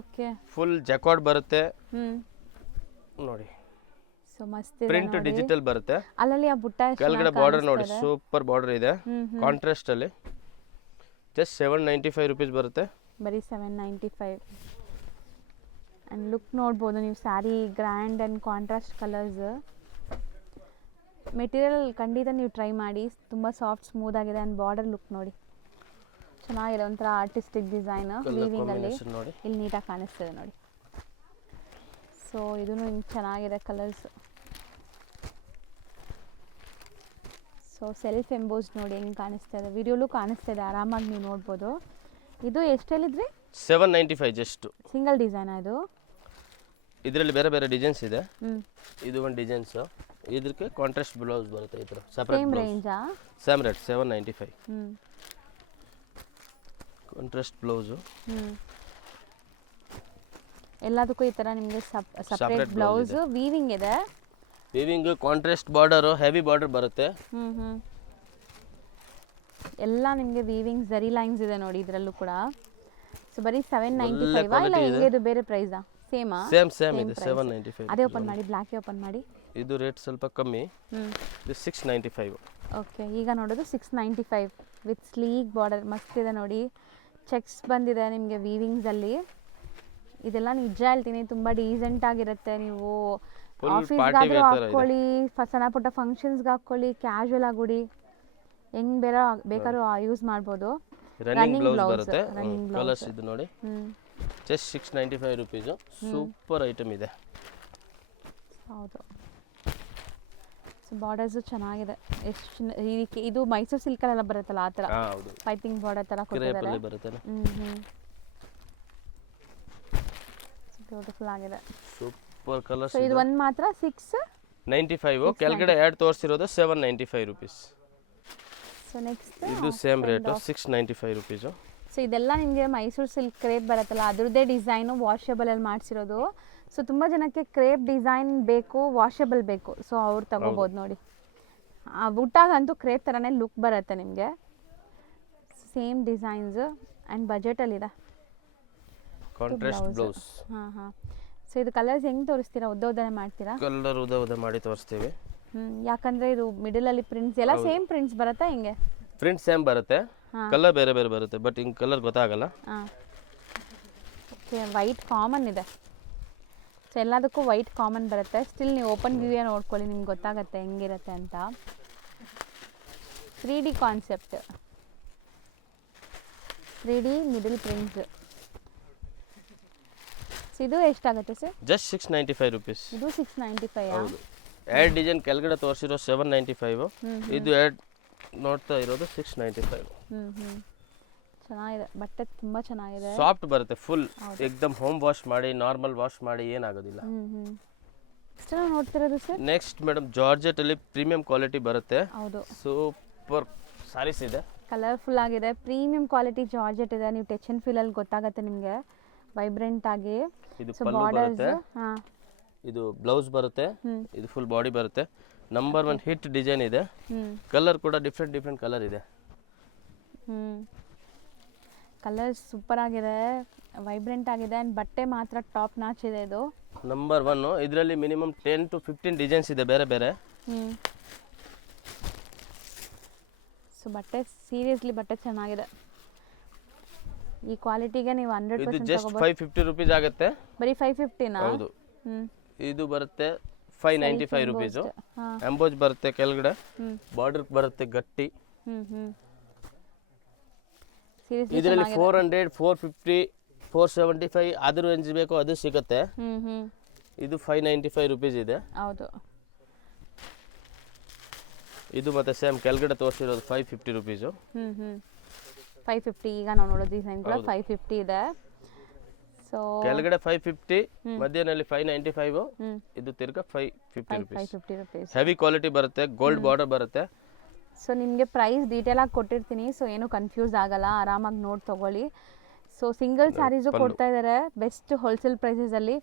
Okay. Full jacquard ಬರುತ್ತೆ ನೋಡಿ. ಸೊ ಮಸ್ತ್ ಇದೆ. ಪ್ರಿಂಟ್ ಡಿಜಿಟಲ್ ಬರುತ್ತೆ. ಅಲ್ಲಲ್ಲಿ ಆ ಬುಟ್ಟ ಕೆಳಗಡೆ ಬಾರ್ಡರ್ ನೋಡಿ, ಸೂಪರ್ ಬಾರ್ಡರ್ ಇದೆ. ಕಾಂಟ್ರಾಸ್ಟ್ ಅಲ್ಲಿ ಜಸ್ಟ್ 795 rupees ಬರುತ್ತೆ. ಬರೀ 795. ಅಂಡ್ ಲುಕ್ ನೋಡ್ಬೋದು ನೀವು, sari grand and contrast colours. Material ಖಂಡಿತ ನೀವು ಟ್ರೈ ಮಾಡಿ, ತುಂಬ ಸಾಫ್ಟ್ ಸ್ಮೂತ್ ಆಗಿದೆ. ಆ್ಯಂಡ್ ಬಾರ್ಡರ್ ಲುಕ್ ನೋಡಿ ಚೆನ್ನಾಗಿದೆ, ಒಂಥರ ಆರ್ಟಿಸ್ಟಿಕ್ ಡಿಸೈನ್ ವೀವಿಂಗ್ ಅಲ್ಲಿ. ಇಲ್ಲಿ ನೀಟಾಗಿ ಕಾಣಿಸ್ತದೆ ನೋಡಿ. ಸೊ ಇದೂ ಹಿಂಗೆ ಚೆನ್ನಾಗಿದೆ ಕಲರ್ಸ್. ಸೊ ಸೆಲ್ಫ್ ಎಂಬೋಸ್ಡ್ ನೋಡಿ ಹೆಂಗೆ ಕಾಣಿಸ್ತಾ ಇದೆ, ವಿಡಿಯೋಲು ಕಾಣಿಸ್ತಾ ಇದೆ, ಆರಾಮಾಗಿ ನೀವು ನೋಡ್ಬೋದು. ಇದು ಎಷ್ಟು ಹೇಳಿದ್ರಿ? 795 ಜಸ್ಟ್. ಸಿಂಗಲ್ ಡಿಸೈನ್ ಇದು? ಇದರಲ್ಲಿ ಬೇರೆ ಬೇರೆ ಡಿಸೈನ್ಸ್ ಇದೆ. ಇದು ಒಂದು ಡಿಸೈನ್ಸ್, ಇದಕ್ಕೆ ಕಾಂಟ್ರಾಸ್ಟ್ ಬ್ಲೌಸ್ ಬರುತ್ತೆ. ಈ ಥರ ಸೆಪರೇಟ್ ಸೇಮ್ ರೇಂಜಾ? Same rate 795. Contrast blouse. ಎಲ್ಲದಕ್ಕೂ ಈ ಥರ ನಿಮಗೆ ಸಪ್ರೇಟ್ ಬ್ಲೌಸ್, ವೀವಿಂಗ್ ಇದೆ. Weaving, contrast border, heavy border ಬರುತ್ತೆ. ಎಲ್ಲ ನಿಮಗೆ ವೀವಿಂಗ್ ಜರಿ ಲೈನ್ಸ್ ಇದೆ ನೋಡಿ ಇದರಲ್ಲೂ ಕೂಡ. ಸೊ ಬರೀ 795 ಇಲ್ಲ ಹೆಂಗೆ, ಇದು ಬೇರೆ ಪ್ರೈಸಾ? ಸೇಮಾ? ಸೇಮ್ ಇದೆ 795. ಅದೇ ಓಪನ್ ಮಾಡಿ, ಬ್ಲ್ಯಾಕ್ ಓಪನ್ ಮಾಡಿ. ಇದು ರೇಟ್ ಸ್ವಲ್ಪ ಕಮ್ಮಿ, ಇದು 695. ಓಕೆ, ಈಗ ನೋಡೋದು 695 ವಿತ್ ಸ್ಲೀಕ್ ಬಾರ್ಡರ್. ಮಸ್ತ್ ಇದೆ ನೋಡಿ, ಚೆಕ್ಸ್ ಬಂದಿದೆ ನಿಮಗೆ ವೀವಿಂಗ್ಸಲ್ಲಿ. ಇದೆಲ್ಲ ನಿಜ ಹೇಳ್ತೀನಿ ತುಂಬ ಡೀಸೆಂಟ್ ಆಗಿರುತ್ತೆ. ನೀವು ಫುಲ್ ಪಾರ್ಟಿ ಆಫೀಸ್ಗಾದ್ರೂ ವೇರ್ ತರ ಇದೆ. ಹಾಕ್ಕೊಳ್ಳಿ, ಸಣ್ಣ ಪುಟ್ಟ ಫಂಕ್ಷನ್ಸ್ಗೆ ಹಾಕ್ಕೊಳ್ಳಿ, ಕ್ಯಾಶುವಲ್ ಆಗಿ ಹೆಂಗ್ ಬೇಕಾದ್ರೂ ಯೂಸ್ ಮಾಡ್ಬೋದು. ರನ್ನಿಂಗ್ ಬ್ಲೌಸ್ ಬರುತ್ತೆ. ಕಲರ್ಸ್ ಇದು ನೋಡಿ, ಜಸ್ಟ್ 695 ರುಪೀಸ್. ಸೂಪರ್ ಐಟಮ್ ಇದೆ. ಹೌದು. ಸೊ ಬಾರ್ಡರ್ಸು ಚೆನ್ನಾಗಿದೆ. ಎಷ್ಟು ಇದು ಮೈಸೂರು ಸಿಲ್ಕಲ್ಲೆಲ್ಲ ಬರುತ್ತಲ್ಲ ಆ ಥರ ಹೌದು, ಪೈಪಿಂಗ್ ಬಾರ್ಡರ್ ಥರ ಕೊಟ್ಟಿದ್ದಾರೆ. ಬರುತ್ತೆ. ಬ್ಯೂಟಿಫುಲ್ ಆಗಿದೆ. Super colours. ಸೊ ಇದು ಒಂದು ಮಾತ್ರ 695. ಕೆಳಗಡೆ ಆ್ಯಡ್ ತೋರಿಸಿರೋದು 795 ರುಪೀಸ್. ಸೊ ನೆಕ್ಸ್ಟ್ ಇದು ಸೇಮ್ ರೇಟು 695 ರುಪೀಸು. ಸೊ ಇದೆಲ್ಲ ನಿಮಗೆ ಮೈಸೂರು ಸಿಲ್ಕ್ ಕ್ರೇಪ್ ಬರುತ್ತಲ್ಲ ಅದ್ರದ್ದೇ ಡಿಸೈನು ವಾಷೇಬಲಲ್ಲಿ ಮಾಡಿಸಿರೋದು. ಸೊ ತುಂಬ ಜನಕ್ಕೆ ಕ್ರೇಪ್ ಡಿಸೈನ್ ಬೇಕು, ವಾಷೇಬಲ್ ಬೇಕು, ಸೊ ಅವ್ರು ತಗೋಬೋದು ನೋಡಿ. ಉಟ್ಟಾಗಂತೂ ಕ್ರೇಪ್ ಥರನೇ ಲುಕ್ ಬರುತ್ತೆ ನಿಮಗೆ. ಸೇಮ್ ಡಿಸೈನ್ಸ್ ಆ್ಯಂಡ್ ಬಜೆಟಲ್ಲಿದೆ. Contrast blouse. ಹಾಂ. ಸೊ ಇದು ಕಲರ್ಸ್ ಹೆಂಗೆ ತೋರಿಸ್ತೀರಾ? ಉದ್ದನೇ ಮಾಡ್ತೀರಾ? ಕಲರ್ ಉದ್ದ ಮಾಡಿ ತೋರಿಸ್ತೀವಿ. ಯಾಕಂದರೆ ಇದು ಮಿಡಲಲ್ಲಿ ಪ್ರಿಂಟ್ಸ್ ಎಲ್ಲ ಸೇಮ್ ಪ್ರಿಂಟ್ಸ್ ಬರುತ್ತಾ ಹೆಂಗೆ? ಪ್ರಿಂಟ್ ಸೇಮ್ ಬರುತ್ತೆ, ಕಲರ್ ಬೇರೆ ಬೇರೆ ಬರುತ್ತೆ. ಬಟ್ ಹಿಂಗೆ ಕಲರ್ ಗೊತ್ತಾಗಲ್ಲ. ಓಕೆ, ವೈಟ್ ಕಾಮನ್ ಇದೆ. ಸೊ ಎಲ್ಲದಕ್ಕೂ ವೈಟ್ ಕಾಮನ್ ಬರುತ್ತೆ. ಸ್ಟಿಲ್ ನೀವು ಓಪನ್ ವ್ಯೂಯೇ ನೋಡ್ಕೊಳ್ಳಿ, ನಿಮ್ಗೆ ಗೊತ್ತಾಗುತ್ತೆ ಹೆಂಗಿರುತ್ತೆ ಅಂತ. 3D concept, 3D middle prints. ಇದು ಎಷ್ಟಾಗುತ್ತೆ ಸರ್? Just 695 rupees. ಇದು 695. ಹೌದು. ಆ್ಯಡ್ ಡಿಸೈನ್ ಕೆಳಗಡೆ ತೋರಿಸಿರೋ 795. ಇದು ಆ್ಯಡ್ ನೋಡ್ತಾ ಇರೋದು 695. ಚೆನ್ನಾಗಿದೆ, ಬಟ್ಟೆ ತುಂಬ ಚೆನ್ನಾಗಿದೆ. ಸಾಫ್ಟ್ ಬರುತ್ತೆ, ಫುಲ್ ಏಕ್ದಮ್ ಹೋಮ್ ವಾಶ್ ಮಾಡಿ, ನಾರ್ಮಲ್ ವಾಶ್ ಮಾಡಿ ಏನಾಗೋದಿಲ್ಲ. ಎಷ್ಟು ನೋಡ್ತಿರೋದು ಸರ್? ನೆಕ್ಸ್ಟ್ ಮೇಡಮ್, ಜಾರ್ಜೆಟ್ ಅಲ್ಲಿ ಪ್ರೀಮಿಯಂ ಕ್ವಾಲಿಟಿ ಬರುತ್ತೆ. ಹೌದು, ಸೂಪರ್ ಸಾರೀಸ್ ಇದೆ. ಕಲರ್ಫುಲ್ ಆಗಿದೆ, ಪ್ರೀಮಿಯಂ ಕ್ವಾಲಿಟಿ ಜಾರ್ಜೆಟ್ ಇದೆ. ನೀವು ಟಚ್ ಅಂಡ್ ಫೀಲ್ ಅಲ್ಲಿ ಗೊತ್ತಾಗುತ್ತೆ ನಿಮಗೆ, ವೈಬ್ರೆಂಟ್ ಆಗಿ. ಇದು ಪಲ್ಲು ಬರುತ್ತೆ, ಇದು ಬ್ಲೌಸ್ ಬರುತ್ತೆ, ಇದು ಫುಲ್ ಬಾಡಿ ಬರುತ್ತೆ. ನಂಬರ್ 1 ಹಿಟ್ ಡಿಸೈನ್ ಇದೆ. ಕಲರ್ ಕೂಡ ಡಿಫ್ರೆಂಟ್ ಕಲರ್ ಇದೆ. ಕಲರ್ ಸೂಪರ್ ಆಗಿದೆ, ವೈಬ್ರೆಂಟ್ ಆಗಿದೆ, ಆ್ಯಂಡ್ ಬಟ್ಟೆ ಮಾತ್ರ ಟಾಪ್ ನಾಚ್ ಇದೆ. ಇದು ನಂಬರ್ 1. ಇದರಲ್ಲಿ ಮಿನಿಮಮ್ 10 to 15 ಡಿಸೈನ್ಸ್ ಇದೆ ಬೇರೆ ಬೇರೆ. ಸೊ ಬಟ್ಟೆ ಸೀರಿಯಸ್ಲಿ ಬಟ್ಟೆ ಚೆನ್ನಾಗಿದೆ. ಈ ಕ್ವಾಲಿಟಿಗೆ ನೀವು 100% ಇದು ಜಸ್ಟ್ 550 ರುಪೀಸ್ ಆಗುತ್ತೆ. ಬರೀ 550ನಾ? ಹೌದು. ಇದು ಬರುತ್ತೆ 595 ರುಪೀಸು. ಎಂಬೋಜ್ ಬರುತ್ತೆ ಕೆಳಗಡೆ, ಬಾರ್ಡರ್ ಬರುತ್ತೆ ಗಟ್ಟಿ. ಇದರಲ್ಲಿ 400, 450, 475 ಅದ್ರ ರೇಂಜ್ ಬೇಕು ಅದು ಸಿಗುತ್ತೆ. ಇದು 595 ರುಪೀಸ್ ಇದೆ. ಹೌದು. ಇದು ಮತ್ತೆ ಸೇಮ್ ಕೆಳಗಡೆ ತೋರಿಸಿರೋದು 550 ರುಪೀಸು. 550. ಈಗ ನಾವು ನೋಡೋ ಡಿಸೈನ್ ಕೂಡ 550 ಇದೆ. ಸೊ ಕೆಳಗಡೆ 550, ಮಧ್ಯದಲ್ಲಿ 595, ಇದು ತಿರ್ಗಾ 550 ರುಪೀಸ್. ಹೆವಿ ಕ್ವಾಲಿಟಿ ಬರುತ್ತೆ, ಗೋಲ್ಡ್ ಬಾರ್ಡರ್ ಬರುತ್ತೆ. ಸೊ ನಿಮಗೆ ಪ್ರೈಸ್ ಡೀಟೇಲ್ ಆಗಿ ಕೊಟ್ಟಿರ್ತೀನಿ, ಸೊ ಏನು ಕನ್ಫ್ಯೂಸ್ ಆಗಲ್ಲ, ಆರಾಮಾಗಿ ನೋಡಿ ತೊಗೊಳ್ಳಿ. ಸೊ ಸಿಂಗಲ್ ಸ್ಯಾರೀಸು ಕೊಡ್ತಾ ಇದ್ದಾರೆ ಬೆಸ್ಟ್ ಹೋಲ್ಸೇಲ್ ಪ್ರೈಸಸಲ್ಲಿ.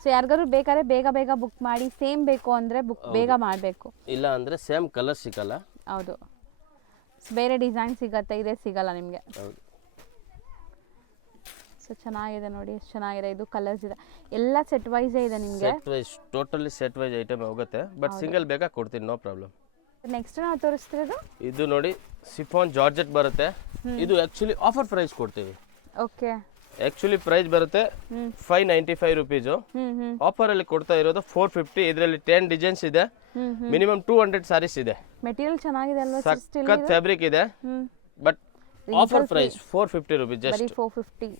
ಸೊ ಯಾರಿಗಾದ್ರು ಬೇಕಾದ್ರೆ ಬೇಗ ಬುಕ್ ಮಾಡಿ. ಸೇಮ್ ಬೇಕು ಅಂದರೆ ಬೇಗ ಮಾಡಬೇಕು, ಇಲ್ಲ ಅಂದರೆ ಸೇಮ್ ಕಲರ್ ಸಿಗಲ್ಲ. ಹೌದು, ಬೇರೆ ಡಿಸೈನ್ ಸಿಗತ್ತೆ, ಇದೇ ಸಿಗಲ್ಲ ನಿಮಗೆ. ಸೊ ಚೆನ್ನಾಗಿದೆ ನೋಡಿ, ಎಷ್ಟು ಚೆನ್ನಾಗಿದೆ. ಇದು ಕಲರ್ಸ್ ಇದೆ, ಎಲ್ಲ ಸೆಟ್ ವೈಸೇ ಇದೆ ನಿಮಗೆ. Set wise, totally set wise item ಹೋಗುತ್ತೆ. ಬಟ್ ಸಿಂಗಲ್ ಬೇಕಾ ಕೊಡ್ತೀನಿ, ನೋ ಪ್ರಾಬ್ಲಮ್. ನೆಕ್ಸ್ಟ್ ನಾವು ತೋರಿಸ್ತಿರೋದು ಇದು ನೋಡಿ, ಸಿಫಾನ್ ಜಾರ್ಜೆಟ್ ಬರುತ್ತೆ. ಇದು ಆ್ಯಕ್ಚುಲಿ ಆಫರ್ ಪ್ರೈಸ್ ಕೊಡ್ತೀವಿ. ಓಕೆ, ಆ್ಯಕ್ಚುಲಿ ಪ್ರೈಸ್ ಬರುತ್ತೆ 595 ರುಪೀಸು. ಆಫರಲ್ಲಿ ಕೊಡ್ತಾ ಇರೋದು 450. ಇದರಲ್ಲಿ 10 ಡಿಸೈನ್ಸ್ ಇದೆ, ಮಿನಿಮಮ್ 200 ಸ್ಯಾರೀಸ್ ಇದೆ. ಮೆಟೀರಿಯಲ್ ಚೆನ್ನಾಗಿದೆ ಅಲ್ವಾ? ಸಖತ್ ಫ್ಯಾಬ್ರಿಕ್ ಇದೆ. But offer price 450 rupees just. 450.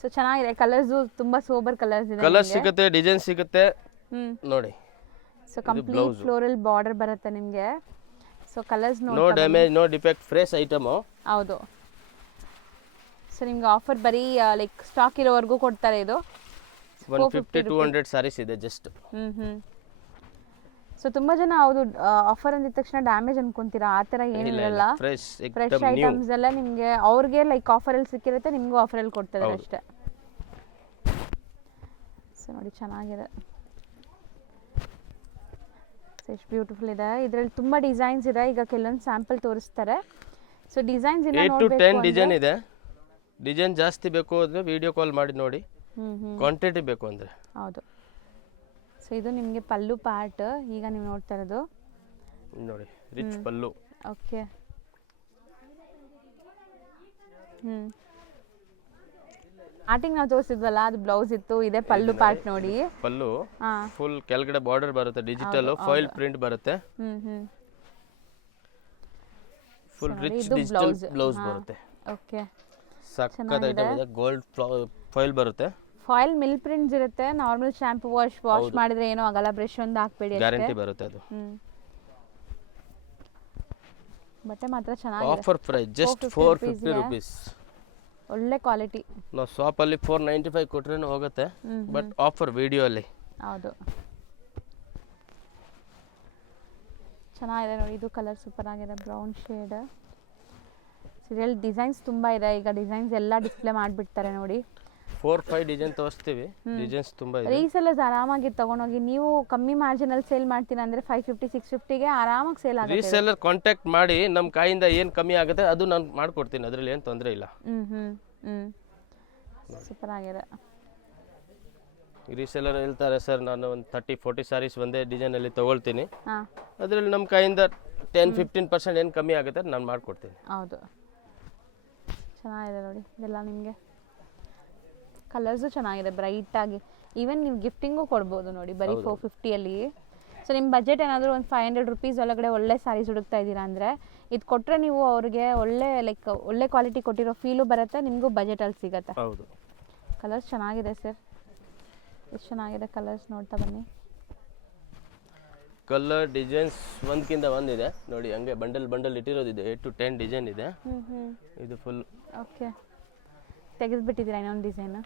So ಚೆನ್ನಾಗಿದೆ, ಕಲರ್ಸು ತುಂಬಾ ಸೋಬರ್ ಕಲರ್ಸ್ ಇದೆ. ಕಲರ್ ಸಿಗುತ್ತೆ, ಡಿಸೈನ್ ಸಿಗುತ್ತೆ ನೋಡಿ. ಸೊ ಕಂಪ್ಲೀಟ್ ಫ್ಲೋರಲ್ ಬಾರ್ಡರ್ ಬರುತ್ತೆ ನಿಮಗೆ. So colours no damage, no defect, fresh item. ಹೌದು. ಸೊ ನಿಮ್ಗೆ ಆಫರ್ ಬರೀ ಲೈಕ್ ಸ್ಟಾಕ್ ಇರೋವರೆಗೂ ಕೊಡ್ತಾರೆ. ಇದು 150-200 ಸ್ಯಾರೀಸ್ ಇದೆ ಜಸ್ಟ್. ಸೊ ತುಂಬಾ ಜನ ಹೌದು ಆಫರ್ ಅಂದಿದ ತಕ್ಷಣ ಡ್ಯಾಮೇಜ್ ಅನ್ಕೊಂತೀರಾ, ಆ ಥರ ಏನಿರಲ್ಲ. ಫ್ರೆಶ್ ಐಟಮ್ಸ್ ಎಲ್ಲ ನಿಮಗೆ ಅವ್ರಿಗೆ ಲೈಕ್ ಆಫರಲ್ಲಿ ಸಿಕ್ಕಿರುತ್ತೆ, ನಿಮಗೂ ಆಫರಲ್ಲಿ ಕೊಡ್ತಾರೆ ಅಷ್ಟೇ. ಸೊ ನೋಡಿ ಚೆನ್ನಾಗಿದೆ, ಎಷ್ಟು ಬ್ಯೂಟಿಫುಲ್ ಇದೆ. ಇದರಲ್ಲಿ ತುಂಬಾ ಡಿಸೈನ್ಸ್ ಇದೆ. ಈಗ ಕೆಲವೊಂದು ಸ್ಯಾಂಪಲ್ ತೋರಿಸ್ತಾರೆ. ಸೊ ಡಿಸೈನ್ಸ್ 8 to 10 ಡಿಸೈನ್ ಇದೆ. ಡಿಸೈನ್ ಜಾಸ್ತಿ ಬೇಕು ಅಂದರೆ ವಿಡಿಯೋ ಕಾಲ್ ಮಾಡಿ ನೋಡಿ, ಕ್ವಾಂಟಿಟಿ ಬೇಕು ಅಂದರೆ. ಹೌದು. ಸೊ ಇದು ನಿಮಗೆ ಪಲ್ಲು ಪಾರ್ಟ್ ಈಗ ನೀವು ನೋಡ್ತಾ ಇರೋದು ನೋಡಿ, ರಿಚ್ ಪಲ್ಲು. ಓಕೆ. ಸ್ಟಾರ್ಟಿಂಗ್ ನಾವು ತೋರಿಸಿದ್ವಲ್ಲ ಅದು ಬ್ಲೌಸ್ ಇತ್ತು, ಇದೇ ಪಲ್ಲು ಪಾರ್ಟ್ ನೋಡಿ. ಪಲ್ಲು ಹಾ ಫುಲ್ ಕೆಳಗಡೆ ಬಾರ್ಡರ್ ಬರುತ್ತೆ, ಡಿಜಿಟಲ್ ಫಾಯಿಲ್ ಪ್ರಿಂಟ್ ಬರುತ್ತೆ, ಫುಲ್ ರಿಚ್ ಡಿಜಿಟಲ್ ಬ್ಲೌಸ್ ಬರುತ್ತೆ. ಓಕೆ, ಸಕ್ಕತ್ ಐಟಮ್ ಇದೆ. ಗೋಲ್ಡ್ ಫಾಯಿಲ್ ಬರುತ್ತೆ, ಫಾಯಿಲ್ ಮಿಲ್ ಪ್ರಿಂಟ್ಸ್ ಇರುತ್ತೆ. ನಾರ್ಮಲ್ ಶಾಂಪೂ ವಾಶ್ ಮಾಡಿದ್ರೆ ಏನೋ ಆಗಲ್ಲ, ಬ್ರಷ್ ಒಂದು ಹಾಕ್ಬೇಡಿ, ಗ್ಯಾರಂಟಿ ಬರುತ್ತೆ ಅದು. ಬಟ್ಟೆ ಮಾತ್ರ ಚೆನ್ನಾಗಿದೆ. Offer price just 450 rupees. ಒಳ್ಳೆ ಕ್ವಾಲಿಟಿ. ನಾವು ಶಾಪಲ್ಲಿ 495 ಕೊಟ್ರೇನು ಹೋಗುತ್ತೆ, ಬಟ್ ಆಫರ್ ವಿಡಿಯೋ ಅಲ್ಲಿ. ಹೌದು, ಚೆನ್ನಾಗಿದೆ ನೋಡಿ. ಇದು ಕಲರ್ ಸೂಪರ್ ಆಗಿದೆ, ಬ್ರೌನ್ ಶೇಡ್. ಸೀರಿಯಲ್ ಡಿಸೈನ್ಸ್ ತುಂಬ ಇದೆ. ಈಗ ಡಿಸೈನ್ಸ್ ಎಲ್ಲ ಡಿಸ್ಪ್ಲೇ ಮಾಡಿಬಿಡ್ತಾರೆ ನೋಡಿ. 4-5 ಡಿಸೈನ್ ತೋರಿಸ್ತೀವಿ, ಡಿಸೈನ್ಸ್ ತುಂಬ ಇದೆ. ರೀಸೆಲ್ಲರ್ಸ್ ಆರಾಮಾಗಿ ತಗೊಂಡೋಗಿ, ನೀವು ಕಮ್ಮಿ ಮಾರ್ಜಿನಲ್ಲಿ ಸೇಲ್ ಮಾಡ್ತೀನಿ ಅಂದರೆ 550-650ಗೆ ಆರಾಮಾಗಿ ಸೇಲ್ ಆಗುತ್ತೆ. ರೀಸೆಲ್ಲರ್ ಕಾಂಟ್ಯಾಕ್ಟ್ ಮಾಡಿ ನಮ್ಮ ಕೈಯಿಂದ ಏನು ಕಮ್ಮಿ ಆಗುತ್ತೆ ಅದು ನಾನು ಮಾಡ್ಕೊಡ್ತೀನಿ, ಅದರಲ್ಲಿ ಏನು ತೊಂದರೆ ಇಲ್ಲ. ಸೂಪರ್ ಆಗಿದೆ. ರೀಸೆಲ್ಲರ್ ಹೇಳ್ತಾರೆ ಸರ್ ನಾನು ಒಂದು 30-40 ಸ್ಯಾರೀಸ್ ಒಂದೇ ಡಿಸೈನಲ್ಲಿ ತೊಗೊಳ್ತೀನಿ, ಅದರಲ್ಲಿ ನಮ್ಮ ಕೈಯಿಂದ 10-15% ಏನು ಕಮ್ಮಿ ಆಗುತ್ತೆ ನಾನು ಮಾಡ್ಕೊಡ್ತೀನಿ. ಹೌದು, ಚೆನ್ನಾಗಿದೆ ನೋಡಿ. ಇದೆಲ್ಲ ನಿಮಗೆ ಕಲರ್ಸು ಚೆನ್ನಾಗಿದೆ, ಬ್ರೈಟಾಗಿ. ಈವನ್ ನೀವು ಗಿಫ್ಟಿಂಗು ಕೊಡ್ಬೋದು ನೋಡಿ, ಬರೀ 450ಅಲ್ಲಿ. ಸೊ ನಿಮ್ಮ ಬಜೆಟ್ ಏನಾದರೂ ಒಂದು 500 rupees ಒಳಗಡೆ ಒಳ್ಳೆ ಸ್ಯಾರೀಸ್ ಹುಡುಕ್ತಾ ಇದ್ದೀರಾ ಅಂದರೆ ಇದು ಕೊಟ್ಟರೆ ನೀವು ಅವ್ರಿಗೆ ಒಳ್ಳೆ ಕ್ವಾಲಿಟಿ ಕೊಟ್ಟಿರೋ ಫೀಲು ಬರುತ್ತೆ, ನಿಮಗೂ ಬಜೆಟಲ್ಲಿ ಸಿಗುತ್ತೆ. ಹೌದು, ಕಲರ್ಸ್ ಚೆನ್ನಾಗಿದೆ ಸರ್, ಎಷ್ಟು ಚೆನ್ನಾಗಿದೆ ಕಲರ್ಸ್, ನೋಡ್ತಾ ಬನ್ನಿ. ಕಲರ್ ಡಿಸೈನ್ಸ್ ಒಂದಕ್ಕಿಂತ ಒಂದಿದೆ ನೋಡಿ, ಹಂಗೆ ಬಂಡಲ್ ಇಟ್ಟಿರೋದಿದೆ. 8 to 10 ಡಿಸೈನ್ ಇದೆ. ಇದು ಫುಲ್ ಓಕೆ, ತೆಗೆದುಬಿಟ್ಟಿದ್ದೀರಾ ಇನ್ನೊಂದು ಡಿಸೈನು.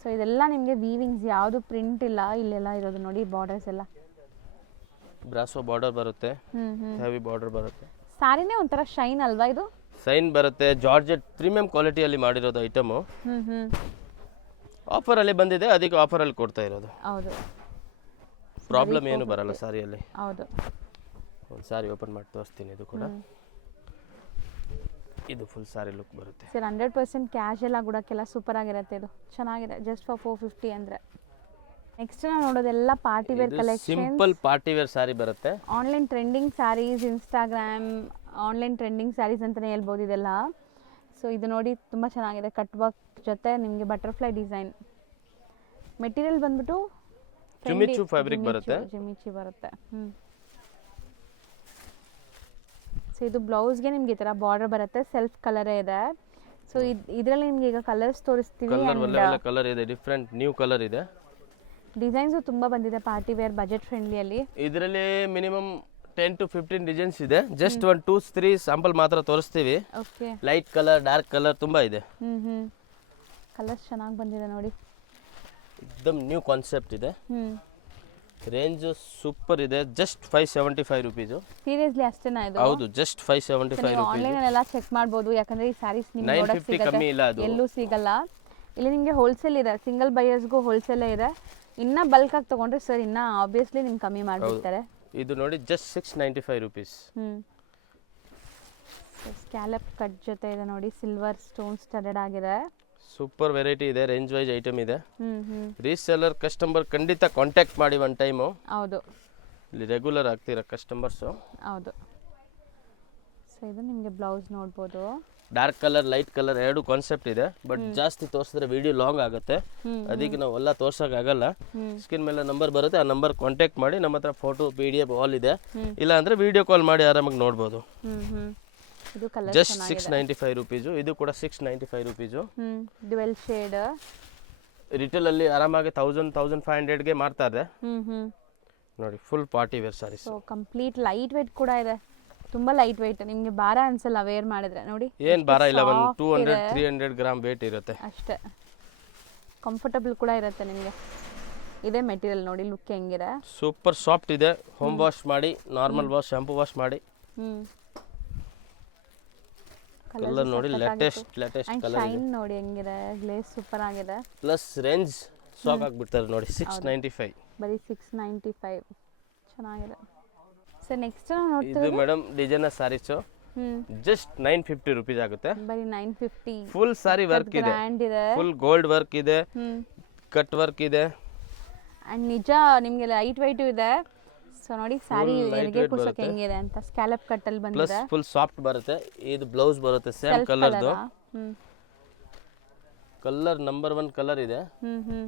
ಸೊ ಇದೆಲ್ಲ ನಿಮಗೆ ವೀವಿಂಗ್ಸ್, ಯಾವುದು ಪ್ರಿಂಟ್ ಇಲ್ಲ ಇಲ್ಲೆಲ್ಲ ಇರೋದು ನೋಡಿ. ಬಾರ್ಡರ್ಸ್ ಎಲ್ಲ ಬ್ರಾಸೋ ಬಾರ್ಡರ್ ಬರುತ್ತೆ, ಹೆವಿ ಬಾರ್ಡರ್ ಬರುತ್ತೆ. ಸ್ಯಾರಿನೇ ಒಂಥರ ಶೈನ್ ಅಲ್ವಾ ಇದು? ಸೈನ್ ಬರುತ್ತೆ, ಜಾರ್ಜೆಟ್ ಪ್ರೀಮಿಯಂ ಕ್ವಾಲಿಟಿಯಲ್ಲಿ ಮಾಡಿರೋದು ಐಟಮು. ಆಫರಲ್ಲಿ ಬಂದಿದೆ, ಅದಕ್ಕೆ ಆಫರಲ್ಲಿ ಕೊಡ್ತಾ ಇರೋದು. ಹೌದು, ಪ್ರಾಬ್ಲಮ್ ಏನು ಬರಲ್ಲ ಸಾರಿಯಲ್ಲಿ. ಹೌದು, ಒಂದು ಸಾರಿ ಓಪನ್ ಮಾಡಿ ತೋರಿಸ್ತೀನಿ. ಇದು ಕೂಡ ಇದು ಫುಲ್ ಸಾರಿ ಲುಕ್ ಬರುತ್ತೆ ಸರ್. 100% ಕ್ಯಾಶುಯಲ್ ಆಗಿ ಉಡೋಕ್ಕೆಲ್ಲ ಸೂಪರ್ ಆಗಿರುತ್ತೆ. ಇದು ಚೆನ್ನಾಗಿದೆ, ಜಸ್ಟ್ ಫಾರ್ 450 ಅಂದರೆ. ನೆಕ್ಸ್ಟ್ ನಾವು ನೋಡೋದೆಲ್ಲ party wear collection, simple party wear sari ಬರುತ್ತೆ. Online trending saris, Instagram online trending saris ಅಂತಲೇ ಹೇಳ್ಬೋದು ಇದೆಲ್ಲ. ಸೊ ಇದು ನೋಡಿ ತುಂಬ ಚೆನ್ನಾಗಿದೆ, ಕಟ್ ವರ್ಕ್ ಜೊತೆ ನಿಮಗೆ ಬಟರ್ಫ್ಲೈ ಡಿಸೈನ್. ಮೆಟೀರಿಯಲ್ ಬಂದ್ಬಿಟ್ಟು ಜಿಮಿಚು ಫ್ಯಾಬ್ರಿಕ್ ಬರುತ್ತೆ, ಜಿಮಿಚಿ ಬರುತ್ತೆ. ಸೊ ಇದು ಬ್ಲೌಸ್ಗೆ ನಿಮ್ಗೆ ಈ ಥರ ಬಾರ್ಡರ್ ಬರುತ್ತೆ, ಸೆಲ್ಫ್ ಕಲರೇ ಇದೆ. ಸೊ ಇದರಲ್ಲಿ ನಿಮ್ಗೆ ಈಗ ಕಲರ್ಸ್ ತೋರಿಸ್ತೀವಿ. ಕಲರ್ ಇದೆ, ಡಿಫ್ರೆಂಟ್ ನ್ಯೂ ಕಲರ್ ಇದೆ. ಡಿಸೈನ್ಸು ತುಂಬ ಬಂದಿದೆ ಪಾರ್ಟಿ ವೇರ್ ಬಜೆಟ್ ಫ್ರೆಂಡ್ಲಿಯಲ್ಲಿ. ಇದರಲ್ಲಿ ಮಿನಿಮಮ್ 10 to 15 ಡಿಸೈನ್ಸ್ ಇದೆ. ಜಸ್ಟ್ 1-2-3 ಸ್ಯಾಂಪಲ್ ಮಾತ್ರ ತೋರಿಸ್ತೀವಿ. Okay, light colour, dark colour ತುಂಬ ಇದೆ. ಕಲರ್ಸ್ ಚೆನ್ನಾಗಿ ಬಂದಿದೆ ನೋಡಿ, एकदम ನ್ಯೂ ಕಾನ್ಸೆಪ್ಟ್ ಇದೆ. ರೇಂಜ್ ಸೂಪರ್ ಇದೆ, ಜಸ್ಟ್ 575 rupees. ಸೀರಿಯಸ್ಲಿ ಅಷ್ಟೇನಾ ಇದು? ಹೌದು, ಜಸ್ಟ್ 575 rupees. ಆನ್ಲೈನ್ ಎಲ್ಲ ಚೆಕ್ ಮಾಡ್ಬೋದು, ಯಾಕಂದ್ರೆ ಈ ಸ್ಯಾರೀಸ್ ನಿಮ್ಗೆ 950 ಕಮ್ಮಿ ಇಲ್ಲ, ಅದು ಎಲ್ಲೂ ಸಿಗಲ್ಲ. ಇಲ್ಲಿ ನಿಮಗೆ ಹೋಲ್ಸೇಲ್ ಇದೆ, ಸಿಂಗಲ್ ಬೈಯರ್ಸ್ಗೂ ಹೋಲ್ಸೇಲೇ ಇದೆ. ಇನ್ನ ಬಲ್ಕ್ ಆಗಿ ತಗೊಂಡ್ರೆ ಸರ್ ಇನ್ನ ಆಬ್ವಿಯಸ್ಲಿ ನಿಮ್ಗೆ ಕಮ್ಮಿ ಮಾಡಿಬಿಡ್ತಾರೆ. ಇದು ನೋಡಿ ಜಸ್ಟ್ 695 rupees. ಸ್ಕ್ಯಾಲಪ್ ಕಟ್ ಜೊತೆ ಇದೆ ನೋಡಿ, ಸಿಲ್ವರ್ ಸ್ಟೋನ್ ಸ್ಟಡೆಡ್ ಆಗಿದೆ. ಸೂಪರ್ ವೆರೈಟಿ ಇದೆ, ರೇಂಜ್ ವೈಸ್ ಐಟಮ್ ಇದೆ. ರೀಸೆಲ್ಲರ್ ಕಸ್ಟಮರ್ ಖಂಡಿತ ಕಾಂಟ್ಯಾಕ್ಟ್ ಮಾಡಿ ಒನ್ ಟೈಮು. ಹೌದು, ಇಲ್ಲಿ ರೆಗ್ಯುಲರ್ ಆಗ್ತೀರಾ ಕಸ್ಟಮರ್ಸು. ಹೌದು. ಸೊ ಇದು ನಿಮಗೆ ಬ್ಲೌಸ್ ನೋಡ್ಬೋದು, ಡಾರ್ಕ್ ಕಲರ್, ಲೈಟ್ ಕಲರ್ ಎರಡು ಕಾನ್ಸೆಪ್ಟ್ ಇದೆ. ಬಟ್ ಜಾಸ್ತಿ ತೋರಿಸಿದ್ರೆ ವಿಡಿಯೋ ಲಾಂಗ್ ಆಗುತ್ತೆ, ಅದಕ್ಕೆ ನಾವು ಎಲ್ಲ ತೋರ್ಸೋಕ್ಕಾಗಲ್ಲ. ಸ್ಕ್ರೀನ್ ಮೇಲೆ ನಂಬರ್ ಬರುತ್ತೆ, ಆ ನಂಬರ್ ಕಾಂಟ್ಯಾಕ್ಟ್ ಮಾಡಿ. ನಮ್ಮ ಹತ್ರ ಫೋಟೋ, PDF ಆಲ್ ಇದೆ. ಇಲ್ಲ ಅಂದರೆ ವಿಡಿಯೋ ಕಾಲ್ ಮಾಡಿ ಆರಾಮಾಗಿ ನೋಡ್ಬೋದು. ಇದು ಕಲರ್ ಜಸ್ಟ್ 695 rupees. ಇದು ಕೂಡ 695 rupees. Dual shade. ರಿಟೇಲ್ ಅಲ್ಲಿ ಆರಾಮಾಗಿ 1000-1500ಗೆ ಮಾರ್ತಾರೆ ನೋಡಿ. Full party wear saris. So complete light weight ಕೂಡ ಇದೆ, ತುಂಬಾ ಲೈಟ್ ವೇಟ್, ನಿಮಗೆ ಭಾರ ಅನ್ಸಲ್ಲ ವೇರ್ ಮಾಡಿದ್ರೆ. ನೋಡಿ ಏನ್ ಭಾರ ಇಲ್ಲ, ಒಂದು 200-300 ಗ್ರಾಮ್ ವೇಟ್ ಇರುತ್ತೆ ಅಷ್ಟೇ. ಕಂಫರ್ಟಬಲ್ ಕೂಡ ಇರುತ್ತೆ ನಿಮಗೆ. ಇದೇ ಮೆಟೀರಿಯಲ್ ನೋಡಿ, ಲುಕ್ ಹೆಂಗಿದೆ, ಸೂಪರ್ ಸಾಫ್ಟ್ ಇದೆ. ಹೋಮ್ ವಾಶ್ ಮಾಡಿ, ನಾರ್ಮಲ್ ವಾಶ್, ಶಾಂಪೂ ವಾಶ್ ಮಾಡಿ. ಕಲರ್ ನೋಡಿ, ಲೇಟೆಸ್ಟ್ ಕಲರ್ ಶೈನ್ ನೋಡಿ ಹೆಂಗಿದೆ, ಗ್ಲೇಸ್ ಸೂಪರ್ ಆಗಿದೆ. ಪ್ಲಸ್ ರೇಂಜ್ ಸ್ಟಾಕ್ ಆಗಿಬಿಡ್ತಾರೆ ನೋಡಿ, 695. ಬರೀ 695 ಚೆನ್ನಾಗಿದೆ. ಸರ್ ನೆಕ್ಸ್ಟ್ ನಾವು ನೋಡ್ತೀವಿ, ಇದು madam designer saris. Just 950 rupees ಆಗುತ್ತೆ. ಬರೀ 950. ಫುಲ್ ಸಾರಿ ವರ್ಕ್ ಇದೆ, ಫುಲ್ ಗೋಲ್ಡ್ ವರ್ಕ್ ಇದೆ, ಕಟ್ ವರ್ಕ್ ಇದೆ, ಅಂಡ್ ನಿಜ ನಿಮಗೆ ಲೈಟ್ ವೈಟ್ ಇದೆ. ಸೊ ನೋಡಿ ಸಾರಿ ಎಲ್ಲಿಗೆ ಕೂರ್ಸೋಕೆ ಹೆಂಗಿದೆ ಅಂತ, ಸ್ಕ್ಯಾಲಪ್ ಕಟ್ ಅಲ್ಲಿ ಬಂದಿದೆ. ಪ್ಲಸ್ ಫುಲ್ ಸಾಫ್ಟ್ ಬರುತ್ತೆ. ಇದು ಬ್ಲೌಸ್ ಬರುತ್ತೆ ಸೇಮ್ ಕಲರ್ದು. ಕಲರ್ ನಂಬರ್ 1 ಕಲರ್ ಇದೆ. ಹ್ಞೂ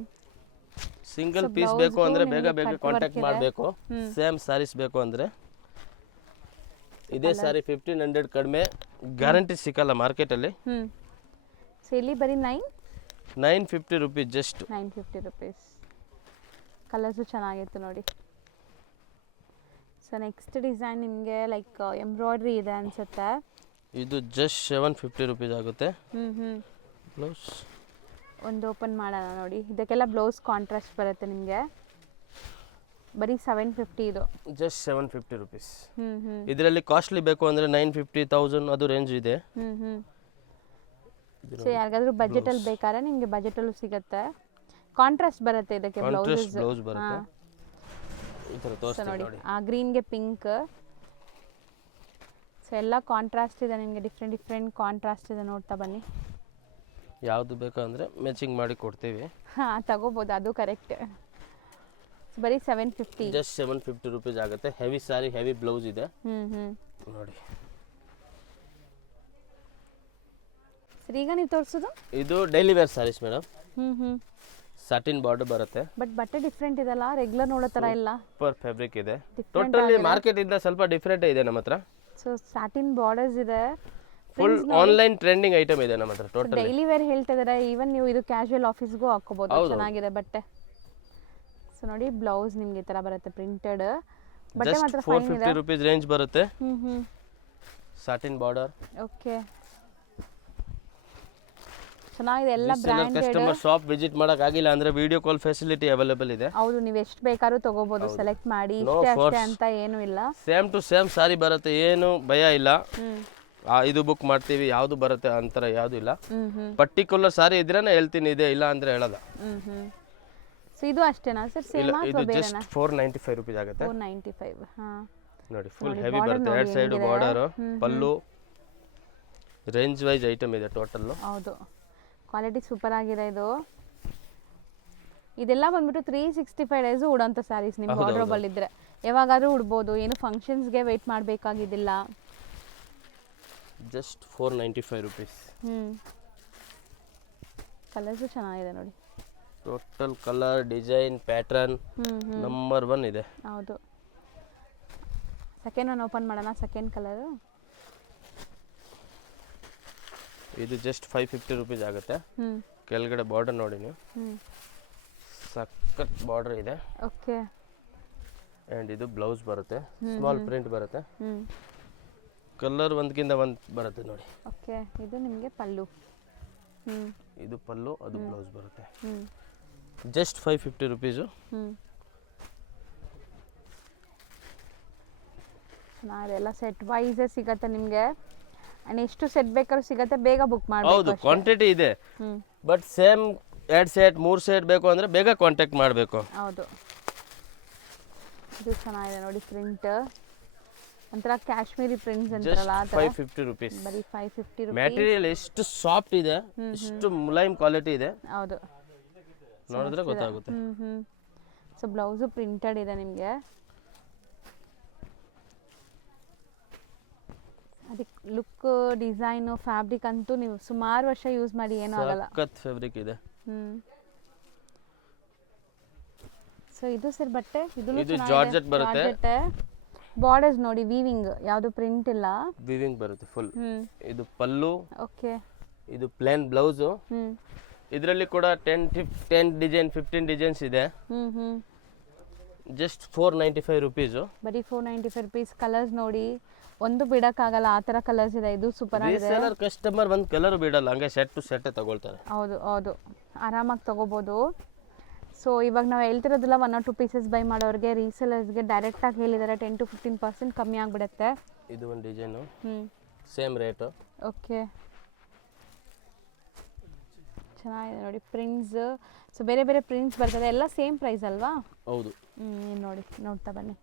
ಸಿಂಗಲ್ ಪೀಸ್ ಬೇಕು ಅಂದರೆ ಬೇಗ ಬೇಗ ಕಾಂಟ್ಯಾಕ್ಟ್ ಮಾಡಬೇಕು. ಸೇಮ್ ಸ್ಯಾರೀಸ್ ಬೇಕು ಅಂದರೆ ಇದೇ ಸಾರಿ 1500 ಕಡಿಮೆ ಗ್ಯಾರಂಟಿ ಸಿಕ್ಕಲ್ಲ ಮಾರ್ಕೆಟಲ್ಲಿ. ಸೊ ಇಲ್ಲಿ ಬರೀ 950 ರುಪೀಸ್ ಜಸ್ಟ್. 950 ರುಪೀಸ್. ಕಲರ್ಸು ಚೆನ್ನಾಗಿತ್ತು ನೋಡಿ. ಸೊ ನೆಕ್ಸ್ಟ್ ಡಿಸೈನ್ ನಿಮಗೆ ಲೈಕ್ ಎಂಬ್ರಾಯ್ಡ್ರಿ ಇದೆ ಅನಿಸುತ್ತೆ. ಇದು ಜಸ್ಟ್ 750 ರುಪೀಸ್ ಆಗುತ್ತೆ. ಬ್ಲೌಸ್ ಒಂದು ಓಪನ್ ಮಾಡೋಣ ನೋಡಿ. ಇದಕ್ಕೆಲ್ಲ ಬ್ಲೌಸ್ ಕಾಂಟ್ರಾಸ್ಟ್ ಬರುತ್ತೆ ನಿಮಗೆ. ಬರೀ 750 ಇದು. Just 750 rupees. ಇದರಲ್ಲಿ ಕಾಸ್ಟ್ಲಿ ಬೇಕು ಅಂದರೆ 950 1000 ಅದು ರೇಂಜ್ ಇದೆ. ಸೊ ಯಾರಿಗಾದ್ರೂ ಬಜೆಟಲ್ಲಿ ಬೇಕಾದ್ರೆ ನಿಮಗೆ ಬಜೆಟಲ್ಲೂ ಸಿಗುತ್ತೆ. ಕಾಂಟ್ರಾಸ್ಟ್ ಬರುತ್ತೆ ಇದಕ್ಕೆ ಬ್ಲೌಸ್ ಬರುತ್ತೆ. ಈ ಥರ ಸೊ ತೋರಿಸ್ತೀನಿ ನೋಡಿ, ಆ ಗ್ರೀನ್ಗೆ ಪಿಂಕ್. ಸೊ ಎಲ್ಲ ಕಾಂಟ್ರಾಸ್ಟ್ ಇದೆ ನಿಮಗೆ, ಡಿಫ್ರೆಂಟ್ ಕಾಂಟ್ರಾಸ್ಟ್ ಇದೆ. ನೋಡ್ತಾ ಬನ್ನಿ. ಯಾವುದು ಬೇಕು ಅಂದರೆ ಮ್ಯಾಚಿಂಗ್ ಮಾಡಿ ಕೊಡ್ತೀವಿ. ಹಾಂ ತಗೋಬೋದು, ಅದು ಕರೆಕ್ಟ್. ಬರೀ 750. ಜಸ್ಟ್ 750 ರುಪೀಸ್ ಆಗುತ್ತೆ. ಹೆವಿ ಸಾರಿ, ಹೆವಿ ಬ್ಲೌಸ್ ಇದೆ ನೋಡಿ. ಸರ್ ಈಗ ನೀವು ತೋರಿಸೋದು ಇದು ಡೈಲಿ ವೇರ್ ಸಾರೀಸ್ ಮೇಡಮ್. ಹ್ಞೂ ಸಾಟಿನ್ ಬಾರ್ಡರ್ ಬರುತ್ತೆ. ಬಟ್ ಬಟ್ಟೆ ಡಿಫ್ರೆಂಟ್ ಇದೆಲ್ಲ, ರೆಗ್ಯುಲರ್ ನೋಡೋ ಥರ ಇಲ್ಲ. ಸೂಪರ್ ಫ್ಯಾಬ್ರಿಕ್ ಇದೆ. ಟೋಟಲಿ ಮಾರ್ಕೆಟ್ ಇಂದ ಸ್ವಲ್ಪ ಡಿಫ್ರೆಂಟ್ ಇದೆ ನಮ್ಮ ಹತ್ರ. ಸೊ ಸಾಟಿನ್ ಬಾರ್ಡರ್ಸ್ ಇದೆ. ಫುಲ್ ಆನ್ಲೈನ್ ಟ್ರೆಂಡಿಂಗ್ ಐಟಮ್ ಇದೆ ನಮ್ಮ ಹತ್ರ. ಟೋಟಲ್ ಡೈಲಿ ವೇರ್ ಹೇಳ್ತಾ ಇದ್ದಾರೆ. ಈವನ್ ನೀವು ಇದು ಕ್ಯಾಶುವಲ್ ಆಫೀಸ್ಗೂ ಹಾಕೋಬಹುದು. ಚೆನ್ನಾಗಿದೆ ಬಟ್ಟೆ. ಸೊ ನೋಡಿ, ಬ್ಲೌಸ್ ನಿಮ್ಗೆ ಈ ತರ ಬರುತ್ತೆ ಪ್ರಿಂಟೆಡ್. ಬಟ್ಟೆ ಮಾತ್ರ ಫೈನ್ ಇದೆ. 450 ರುಪೀಸ್ ರೇಂಜ್ ಬರುತ್ತೆ. Satin border. ಓಕೆ, ಚೆನ್ನಾಗಿದೆ. ಎಲ್ಲ ಬ್ರ್ಯಾಂಡೆಡ್. ಕಸ್ಟಮರ್ ಶಾಪ್ ವಿಸಿಟ್ ಮಾಡಕ್ ಆಗಿಲ್ಲ ಅಂದ್ರೆ ವಿಡಿಯೋ ಕಾಲ್ ಫೆಸಿಲಿಟಿ ಅವೈಲೇಬಲ್ ಇದೆ. ಹೌದು, ನೀವು ಎಷ್ಟು ಬೇಕಾದ್ರೂ ತಗೋಬಹುದು. ಸೆಲೆಕ್ಟ್ ಮಾಡಿ ಇಷ್ಟೇ ಅಷ್ಟೇ ಅಂತ ಏನು ಇಲ್ಲ. ಸೇಮ್ ಟು ಸೇಮ್ ಸಾರಿ ಬರುತ್ತೆ, ಏನು ಭಯ ಇಲ್ಲ. ಇದು ಬುಕ್ ಮಾಡ್ತೀವಿ ಯಾವುದು ಬರುತ್ತೆ ಅಂತರ ಯಾವುದು ಇಲ್ಲ. ಪರ್ಟಿಕ್ಯುಲರ್ ಸಾರಿ ಇದ್ರೇನೆ ಹೇಳ್ತೀನಿ, ಇದೆ ಇಲ್ಲ ಅಂದ್ರೆ ಹೇಳಲ್ಲ. ಸೊ ಇದು ಅಷ್ಟೇನಾ ಸರ್? ಸೇಮ್ ಇದು ಜಸ್ಟ್ 495 ರುಪೀಸ್ ಆಗುತ್ತೆ. 495. ಹಾ ನೋಡಿ, ಫುಲ್ ಹೆವಿ ಬರುತ್ತೆ. ಎರಡ್ ಸೈಡ್ ಬಾರ್ಡರ್, ಪಲ್ಲು, ರೇಂಜ್ ವೈಸ್ ಐಟಮ್ ಇದೆ ಟೋಟಲ್. ಹೌದು, ಕ್ವಾಲಿಟಿ ಸೂಪರ್ ಆಗಿದೆ ಇದು. ಇದೆಲ್ಲ ಬಂದ್ಬಿಟ್ಟು 365 ಡೇಸ್ ಉಡೋಂಥ ಸ್ಯಾರೀಸ್. ನಿಮ್ಮ ವಾರ್ಡ್ರೋಬಲ್ ಇದ್ರೆ ಯಾವಾಗಾದ್ರೂ ಉಡ್ಬೋದು. ಏನು ಫಂಕ್ಷನ್ಸ್ಗೆ ವೆಯ್ಟ್ ಮಾಡಬೇಕಾಗಿದ್ದಿಲ್ಲ. Just 495 rupees. ಕಲರ್ಸು ಚೆನ್ನಾಗಿದೆ ನೋಡಿ. Total colour, design, pattern number 1 ಇದೆ. ಹೌದು. ಸೆಕೆಂಡ್ ಒನ್ ಓಪನ್ ಮಾಡೋಣ. ಸೆಕೆಂಡ್ ಕಲರ್ ಇದು ಜಸ್ಟ್ 550 ರುಪೀಸ್ ಆಗುತ್ತೆ. ಕೆಳಗಡೆ ಬಾರ್ಡರ್ ನೋಡಿ ನೀವು, ಸಖತ್ ಬಾರ್ಡರ್ ಇದೆ. ಓಕೆ. ಆ್ಯಂಡ್ ಇದು ಬ್ಲೌಸ್ ಬರುತ್ತೆ, ಸ್ಮಾಲ್ ಪ್ರಿಂಟ್ ಬರುತ್ತೆ. ಕಲರ್ ಒಂದಕ್ಕಿಂತ ಒಂದು ಬರುತ್ತೆ ನೋಡಿ. ಓಕೆ, ಇದು ನಿಮಗೆ ಪಲ್ಲು. ಇದು ಪಲ್ಲು, ಅದು ಬ್ಲೌಸ್ ಬರುತ್ತೆ. Just 550 rupees. ಚೆನ್ನಾಗಿದೆ. ಎಲ್ಲ ಸೆಟ್ ವೈಸೇ ಸಿಗತ್ತೆ ನಿಮಗೆ. ಆ್ಯಂಡ್ ಎಷ್ಟು ಸೆಟ್ ಬೇಕಾದ್ರೂ ಸಿಗತ್ತೆ. ಬೇಗ ಬುಕ್ ಮಾಡಬೇಕು. ಹೌದು, ಕ್ವಾಂಟಿಟಿ ಇದೆ. ಬಟ್ ಸೇಮ್ 2 ಸೆಟ್ 3 ಸೆಟ್ ಬೇಕು ಅಂದರೆ ಬೇಗ ಕಾಂಟ್ಯಾಕ್ಟ್ ಮಾಡಬೇಕು. ಹೌದು. ಇದು ಚೆನ್ನಾಗಿದೆ ನೋಡಿ, ಪ್ರಿಂಟ್ ಒಂಥರ ಕಾಶ್ಮೀರಿ ಪ್ರಿಂಟ್ಸ್ ಅಂತಾರಲ್ಲ ಆ ಥರ. 550 ರುಪೀಸ್. ಬರೀ 550 ರುಪೀಸ್. ಮೆಟೀರಿಯಲ್ ಎಷ್ಟು ಸಾಫ್ಟ್ ಇದೆ, ಎಷ್ಟು ಮುಲಾಯಂ ಕ್ವಾಲಿಟಿ ಇದೆ. ಹೌದು, ನೋಡಿದ್ರೆ ಗೊತ್ತಾಗುತ್ತೆ. ಸೊ ಬ್ಲೌಸು ಪ್ರಿಂಟೆಡ್ ಇದೆ ನಿಮಗೆ. ಅದಕ್ಕೆ ಲುಕ್, ಡಿಸೈನು, ಫ್ಯಾಬ್ರಿಕ್ ಅಂತೂ ನೀವು ಸುಮಾರು ವರ್ಷ ಯೂಸ್ ಮಾಡಿ ಏನೂ ಆಗಲ್ಲ. ಸಖತ್ ಫ್ಯಾಬ್ರಿಕ್ ಇದೆ. ಸೊ ಇದು ಸರ್ ಬಟ್ಟೆ. ಇದು ಜಾರ್ಜೆಟ್ ಬರುತ್ತೆ. ಬಾರ್ಡರ್ಸ್ ನೋಡಿ, ವೀವಿಂಗ್, ಯಾವುದು ಪ್ರಿಂಟ್ ಇಲ್ಲ, ವೀವಿಂಗ್ ಬರುತ್ತೆ ಫುಲ್. ಇದು ಪಲ್ಲು. ಓಕೆ. ಇದು ಪ್ಲೇನ್ ಬ್ಲೌಸ್. ಇದರಲ್ಲಿ ಕೂಡ 10 ಡಿಸೈನ್ 15 ಡಿಸೈನ್ಸ್ ಇದೆ. Just 495 rupees. ಬರೀ 495 ರುಪೀಸ್. ಕಲರ್ಸ್ ನೋಡಿ, ಒಂದು ಬಿಡಕ್ಕಾಗಲ್ಲ ಆ ಥರ ಕಲರ್ಸ್ ಇದೆ. ಇದು ಸೂಪರ್ ಆಗಿದೆ. ರೀಸೇಲರ್ ಕಸ್ಟಮರ್ ಒಂದು ಕಲರ್ ಬಿಡಲ್ಲ, ಹಂಗೆ ಸೆಟ್ ಟು ಸೆಟ್ ತಗೊಳ್ತಾರೆ. ಹೌದು ಹೌದು, ಆರಾಮಾಗಿ ತಗೋಬೋದು. ಸೊ ಇವಾಗ ನಾವು ಹೇಳ್ತಿರೋದಿಲ್ಲ 1 or 2 ಪೀಸಸ್ ಬೈ ಮಾಡೋರಿಗೆ, ರೀಸೇಲರ್ಸ್ಗೆ ಡೈರೆಕ್ಟಾಗಿ ಹೇಳಿದ್ದಾರೆ 10 to 15% ಕಮ್ಮಿ ಆಗಿಬಿಡುತ್ತೆ. ಇದು ಒಂದು ಡಿಸೈನು, ಸೇಮ್ ರೇಟು. ಓಕೆ, ಚೆನ್ನಾಗಿದೆ ನೋಡಿ ಪ್ರಿಂಟ್ಸ್. ಸೊ ಬೇರೆ ಬೇರೆ ಪ್ರಿಂಟ್ಸ್ ಬರ್ತದೆ, ಎಲ್ಲ ಸೇಮ್ ಪ್ರೈಸ್ ಅಲ್ವಾ? ಹೌದು. ನೋಡಿ, ನೋಡ್ತಾ ಬನ್ನಿ.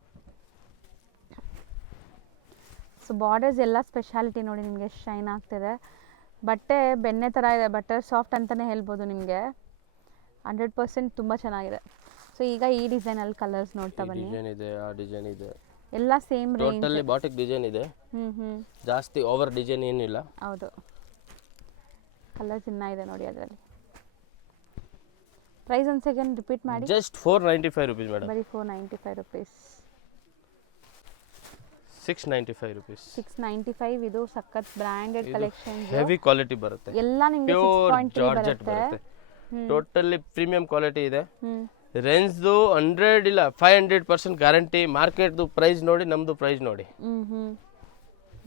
ಸೊ ಬಾರ್ಡರ್ಸ್ ಎಲ್ಲ ಸ್ಪೆಷಾಲಿಟಿ ನೋಡಿ, ನಿಮಗೆ ಶೈನ್ ಆಗ್ತಿದೆ. ಬಟ್ಟೆ ಬೆಣ್ಣೆ ಥರ ಇದೆ, ಬಟ್ಟೆ ಸಾಫ್ಟ್ ಅಂತಲೇ ಹೇಳ್ಬೋದು ನಿಮಗೆ. 100% ತುಂಬ ಚೆನ್ನಾಗಿದೆ. ಸೊ ಈಗ ಈ ಡಿಸೈನಲ್ಲಿ ಕಲರ್ಸ್ ನೋಡ್ತಾ ಬನ್ನಿ. ಡಿಸೈನ್ ಇದೆ, ಆ ಡಿಸೈನ್ ಇದೆ, ಎಲ್ಲ same range. Totally batik design ಇದೆ. ಜಾಸ್ತಿ ಓವರ್ ಡಿಸೈನ್ ಏನಿಲ್ಲ. ಹೌದು, ಕಲರ್ಸ್ ಇನ್ನೂ ಇದೆ ನೋಡಿ ಅದರಲ್ಲಿ. ಪ್ರೈಸ್ ಒಂದು ಸೆಕೆಂಡ್ ರಿಪೀಟ್ ಮಾಡಿ. Just 495 rupees madam. ಬರೀ 495 rupees. 695 rupees. 695 ಇದು ಸಖತ್ ಬ್ರಾಂಡೆಡ್ ಕಲೆಕ್ಷನ್ಸ್. ಹೆವಿ ಕ್ವಾಲಿಟಿ ಬರುತ್ತೆ. ಎಲ್ಲ ನಿಮಗೆ ಪ್ಯೂರ್ 6.3 ಜಾರ್ಜೆಟ್ ಬರುತ್ತೆ. ಬರುತ್ತೆ. ಟೋಟಲಿ ಪ್ರೀಮಿಯಂ ಕ್ವಾಲಿಟಿ ಇದೆ. ರೇಂಜ್ದು 100 ಇಲ್ಲ 500% ಗ್ಯಾರಂಟಿ. ಮಾರ್ಕೆಟ್ದು ಪ್ರೈಸ್ ನೋಡಿ, ನಮ್ದು ಪ್ರೈಸ್ ನೋಡಿ.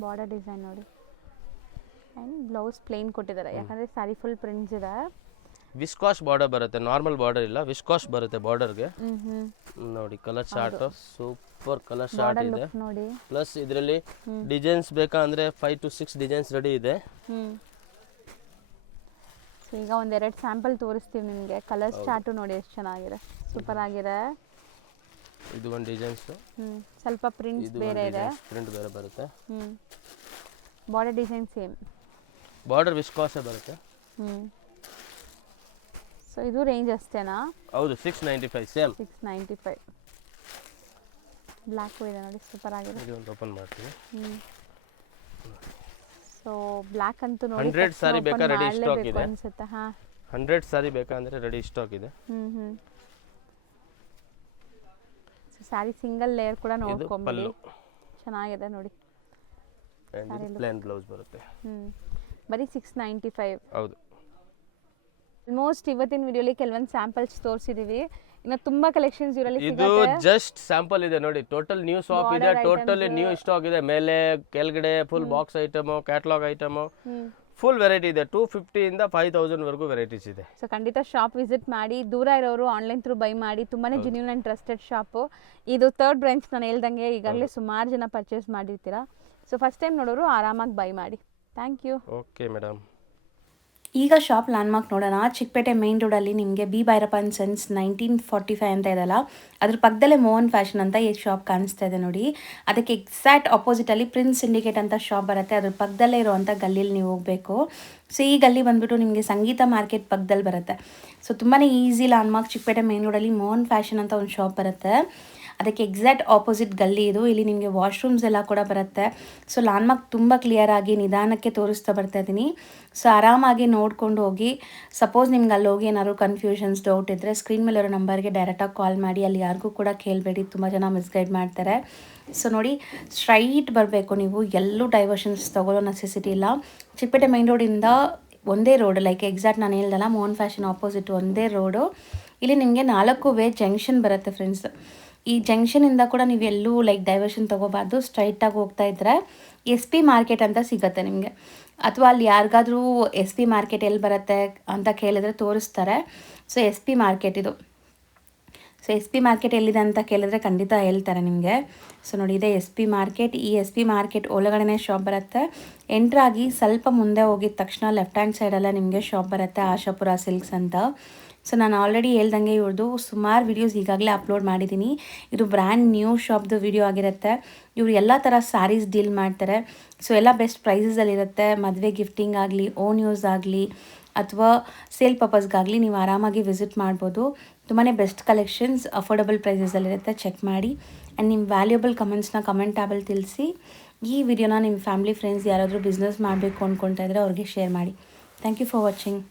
ಬಾರ್ಡರ್ ಡಿಸೈನ್ ನೋಡಿ. ಆ್ಯಂಡ್ ಬ್ಲೌಸ್ ಪ್ಲೇನ್ ಕೊಟ್ಟಿದ್ದಾರೆ, ಯಾಕಂದರೆ ಸ್ಯಾರಿ ಫುಲ್ ಪ್ರಿಂಟ್ಸ್ ಇದೆ. ವಿಸ್ಕಾಶ್ ಬಾರ್ಡರ್ ಬರುತ್ತೆ, ನಾರ್ಮಲ್ ಬಾರ್ಡರ್ ಇಲ್ಲ, ವಿಸ್ಕಾಶ್ ಬರುತ್ತೆ ಬಾರ್ಡರ್ಗೆ. ನೋಡಿ colour chart, super colour chart ಇದೆ ನೋಡಿ. ಪ್ಲಸ್ ಇದರಲ್ಲಿ ಡಿಸೈನ್ಸ್ ಬೇಕಾ ಅಂದ್ರೆ 5 to 6 ಡಿಸೈನ್ಸ್ ರೆಡಿ ಇದೆ. ಈಗ ಒಂದೆರಡು ಸ್ಯಾಂಪಲ್ ತೋರಿಸ್ತೀವಿ ನಿಮಗೆ. ಕಲರ್ಸ್ ಚಾರ್ಟು ನೋಡಿ ಎಷ್ಟು ಚೆನ್ನಾಗಿದೆ, ಸೂಪರ್ ಆಗಿದೆ. ಇದು ಒಂದು ಡಿಸೈನ್ಸ್, ಸ್ವಲ್ಪ ಪ್ರಿಂಟ್ಸ್ ಬೇರೆ ಇದೆ, ಪ್ರಿಂಟ್ ಬೇರೆ ಬರುತ್ತೆ. Border design same, border viscose ಬರುತ್ತೆ. ಸೊ ಇದು ರೇಂಜ್ ಅಷ್ಟೇನಾ? ಹೌದು, 695 ಸೇಮ್. 695 ಬ್ಲ್ಯಾಕ್ ಇದೆ ನೋಡಿ, ಸೂಪರ್ ಆಗಿದೆ. ಇದು ಒಂದು ಓಪನ್ ಮಾಡ್ತೀವಿ. ಸೊ ಬ್ಲ್ಯಾಕ್ ಅಂತೂ ನೋಡಿ 100 ಸಾರಿ ಬೇಕಾ ರೆಡಿ ಸ್ಟಾಕ್ ಇದೆ ಅನ್ಸುತ್ತೆ. ಹಾ, 100 ಸಾರಿ ಬೇಕಾ ಅಂದ್ರೆ ರೆಡಿ ಸ್ಟಾಕ್ ಇದೆ. ಸೊ ಸ್ಯಾರಿ ಸಿಂಗಲ್ ಲೇಯರ್ ಕೂಡ ನೋಡ್ಕೊಂಬಿಡಿ, ಚೆನ್ನಾಗಿದೆ ನೋಡಿ. ಪ್ಲೇನ್ ಬ್ಲೌಸ್ ಬರುತ್ತೆ. ಬರೀ 695. ಹೌದು. ಆಲ್ಮೋಸ್ಟ್ ಇವತ್ತಿನ ವಿಡಿಯೋಲಿ ಕೆಲವೊಂದು ಸ್ಯಾಂಪಲ್ಸ್ ತೋರಿಸಿದೀವಿ, ಇನ್ನು ತುಂಬಾ ಕಲೆಕ್ಷನ್ಸ್ ಇವರಲ್ಲಿ ಇದು ಜಸ್ಟ್ ಸ್ಯಾಂಪಲ್ ಇದೆ ನೋಡಿ. ಟೋಟಲ್ ನ್ಯೂ ಶಾಪ್ ಇದೆ, ಟೋಟಲಿ ನ್ಯೂ ಸ್ಟಾಕ್ ಇದೆ. ಮೇಲೆ ಕೆಳಗಡೆ full box item, catalogue item, full variety ಇದೆ. 250 ಇಂದ 5000 ವರೆಗೂ ವೆರೈಟೀಸ್ ಇದೆ. ಸೊ ಖಂಡಿತ ಶಾಪ್ ವಿಸಿಟ್ ಮಾಡಿ. ದೂರ ಇರೋರು ಆನ್ಲೈನ್ ಥ್ರೂ ಬೈ ಮಾಡಿ, ತುಂಬಾನೇ ಜೆನ್ಯೂನ್ ಅಂಡ್ ಟ್ರಸ್ಟೆಡ್ ಶಾಪು. ಇದು 3rd ಬ್ರಾಂಚ್, ನಾನು ಹೇಳ್ದಂಗೆ ಈಗಾಗಲೇ ಸುಮಾರು ಜನ ಪರ್ಚೇಸ್ ಮಾಡಿರ್ತೀರಾ. ಸೊ ಫಸ್ಟ್ ಟೈಮ್ ನೋಡೋರು ಆರಾಮಾಗಿ ಬೈ ಮಾಡಿ. Thank you. Okay madam. ಈಗ ಶಾಪ್ ಲ್ಯಾಂಡ್ಮಾರ್ಕ್ ನೋಡೋಣ. ಚಿಕ್ಕಪೇಟೆ ಮೇನ್ ರೋಡಲ್ಲಿ ನಿಮಗೆ ಬಿ ಭೈರಪ್ಪ ಅಂಡ್ ಸನ್ಸ್ 1945 ಅಂತ ಇದೆಯಲ್ಲ, ಅದ್ರ ಪಕ್ಕದಲ್ಲೇ ಮೋಹನ್ ಫ್ಯಾಷನ್ ಅಂತ ಈ ಶಾಪ್ ಕಾಣಿಸ್ತಾ ಇದೆ ನೋಡಿ. ಅದಕ್ಕೆ ಎಕ್ಸಾಕ್ಟ್ ಆಪೋಸಿಟಲ್ಲಿ ಪ್ರಿನ್ಸ್ ಸಿಂಡಿಕೇಟ್ ಅಂತ ಶಾಪ್ ಬರುತ್ತೆ, ಅದ್ರ ಪಕ್ಕದಲ್ಲೇ ಇರುವಂಥ ಗಲ್ಲಿಲಿ ನೀವು ಹೋಗಬೇಕು. ಸೊ ಈ ಗಲ್ಲಿ ಬಂದುಬಿಟ್ಟು ನಿಮಗೆ ಸಂಗೀತ ಮಾರ್ಕೆಟ್ ಪಕ್ಕದಲ್ಲಿ ಬರುತ್ತೆ. ಸೊ ತುಂಬಾ ಈಸಿ ಲ್ಯಾಂಡ್ಮಾರ್ಕ್. ಚಿಕ್ಕಪೇಟೆ ಮೇನ್ ರೋಡಲ್ಲಿ ಮೋಹನ್ ಫ್ಯಾಷನ್ ಅಂತ ಒಂದು ಶಾಪ್ ಬರುತ್ತೆ, ಅದಕ್ಕೆ ಎಕ್ಸಾಕ್ಟ್ ಆಪೋಸಿಟ್ ಗಲ್ಲಿ ಇದು. ಇಲ್ಲಿ ನಿಮಗೆ ವಾಶ್ರೂಮ್ಸ್ ಎಲ್ಲ ಕೂಡ ಬರುತ್ತೆ. ಸೊ ಲ್ಯಾಂಡ್ಮಾರ್ಕ್ ತುಂಬ ಕ್ಲಿಯರಾಗಿ ನಿಧಾನಕ್ಕೆ ತೋರಿಸ್ತಾ ಬರ್ತಾ ಇದ್ದೀನಿ. ಸೊ ಆರಾಮಾಗಿ ನೋಡ್ಕೊಂಡು ಹೋಗಿ. ಸಪೋಸ್ ನಿಮ್ಗೆ ಅಲ್ಲಿ ಹೋಗಿ ಏನಾದ್ರು ಕನ್ಫ್ಯೂಷನ್ಸ್, ಡೌಟ್ ಇದ್ದರೆ ಸ್ಕ್ರೀನ್ ಮೇಲೆ ಇರೋ ನಂಬರ್ಗೆ ಡೈರೆಕ್ಟಾಗಿ ಕಾಲ್ ಮಾಡಿ. ಅಲ್ಲಿ ಯಾರಿಗೂ ಕೂಡ ಕೇಳಬೇಡಿ, ತುಂಬ ಜನ ಮಿಸ್ಗೈಡ್ ಮಾಡ್ತಾರೆ. ಸೊ ನೋಡಿ, ಸ್ಟ್ರೈಟ್ ಬರಬೇಕು ನೀವು, ಎಲ್ಲೂ ಡೈವರ್ಷನ್ಸ್ ತೊಗೊಳ್ಳೋ ನೆಸೆಸಿಟಿ ಇಲ್ಲ. ಚಿಕ್ಕಪೇಟೆ ಮೈನ್ ರೋಡಿಂದ ಒಂದೇ ರೋಡ್, ಲೈಕ್ ಎಕ್ಸಾಕ್ಟ್ ನಾನು ಹೇಳ್ದಲ್ಲ ಮೋಹನ್ ಫ್ಯಾಷನ್ ಆಪೋಸಿಟ್ ಒಂದೇ ರೋಡು. ಇಲ್ಲಿ ನಿಮಗೆ 4 ವೇ ಜಂಕ್ಷನ್ ಬರುತ್ತೆ ಫ್ರೆಂಡ್ಸ್. ಈ ಜಂಕ್ಷನಿಂದ ಕೂಡ ನೀವು ಎಲ್ಲೂ ಲೈಕ್ ಡೈವರ್ಷನ್ ತೊಗೋಬಾರ್ದು, ಸ್ಟ್ರೈಟಾಗಿ ಹೋಗ್ತಾ ಇದ್ದರೆ SP ಮಾರ್ಕೆಟ್ ಅಂತ ಸಿಗುತ್ತೆ ನಿಮಗೆ. ಅಥವಾ ಅಲ್ಲಿ ಯಾರಿಗಾದ್ರೂ SP ಮಾರ್ಕೆಟ್ ಎಲ್ಲಿ ಬರುತ್ತೆ ಅಂತ ಕೇಳಿದ್ರೆ ತೋರಿಸ್ತಾರೆ. ಸೊ SP ಮಾರ್ಕೆಟ್ ಇದು. ಸೊ SP ಮಾರ್ಕೆಟ್ ಎಲ್ಲಿದೆ ಅಂತ ಕೇಳಿದ್ರೆ ಖಂಡಿತ ಹೇಳ್ತಾರೆ ನಿಮಗೆ. ಸೊ ನೋಡಿ, ಇದೆ SP ಮಾರ್ಕೆಟ್. ಈ SP ಮಾರ್ಕೆಟ್ ಒಳಗಡೆ ಶಾಪ್ ಬರುತ್ತೆ. ಎಂಟ್ರಾಗಿ ಸ್ವಲ್ಪ ಮುಂದೆ ಹೋಗಿದ ತಕ್ಷಣ ಲೆಫ್ಟ್ ಹ್ಯಾಂಡ್ ಸೈಡಲ್ಲ ನಿಮಗೆ ಶಾಪ್ ಬರುತ್ತೆ, ಆಶಾಪುರ ಸಿಲ್ಕ್ಸ್ ಅಂತ. ಸೊ ನಾನು ಆಲ್ರೆಡಿ ಹೇಳ್ದಂಗೆ ಇವ್ರದ್ದು ಸುಮಾರು ವೀಡಿಯೋಸ್ ಈಗಾಗಲೇ ಅಪ್ಲೋಡ್ ಮಾಡಿದ್ದೀನಿ. ಇದು ಬ್ರ್ಯಾಂಡ್ ನ್ಯೂ ಶಾಪ್ದು ವಿಡಿಯೋ ಆಗಿರುತ್ತೆ. ಇವರು ಎಲ್ಲ ಥರ ಸ್ಯಾರೀಸ್ ಡೀಲ್ ಮಾಡ್ತಾರೆ. ಸೊ ಎಲ್ಲ ಬೆಸ್ಟ್ ಪ್ರೈಸಸಲ್ಲಿರುತ್ತೆ. ಮದುವೆ ಗಿಫ್ಟಿಂಗ್ ಆಗಲಿ, ಓನ್ ಯೂಸ್ ಆಗಲಿ, ಅಥವಾ ಸೇಲ್ ಪರ್ಪಸ್ಗಾಗಲಿ ನೀವು ಆರಾಮಾಗಿ ವಿಸಿಟ್ ಮಾಡ್ಬೋದು. ತುಂಬಾ ಬೆಸ್ಟ್ ಕಲೆಕ್ಷನ್ಸ್ ಅಫೋರ್ಡಬಲ್ ಪ್ರೈಸಸಲ್ಲಿರುತ್ತೆ. ಚೆಕ್ ಮಾಡಿ. ಆ್ಯಂಡ್ ನಿಮ್ಮ ವ್ಯಾಲ್ಯೂಬಲ್ ಕಮೆಂಟ್ಸ್ನ ಕಮೆಂಟ್ ಟ್ಯಾಬಲ್ಲಿ ತಿಳಿಸಿ. ಈ ವಿಡಿಯೋನ ನಿಮ್ಮ ಫ್ಯಾಮಿಲಿ ಫ್ರೆಂಡ್ಸ್ ಯಾರಾದರೂ ಬಿಸ್ನೆಸ್ ಮಾಡಬೇಕು ಅಂದ್ಕೊಳ್ತಾ ಇದ್ದರೆ ಅವ್ರಿಗೆ ಶೇರ್ ಮಾಡಿ. Thank you for watching.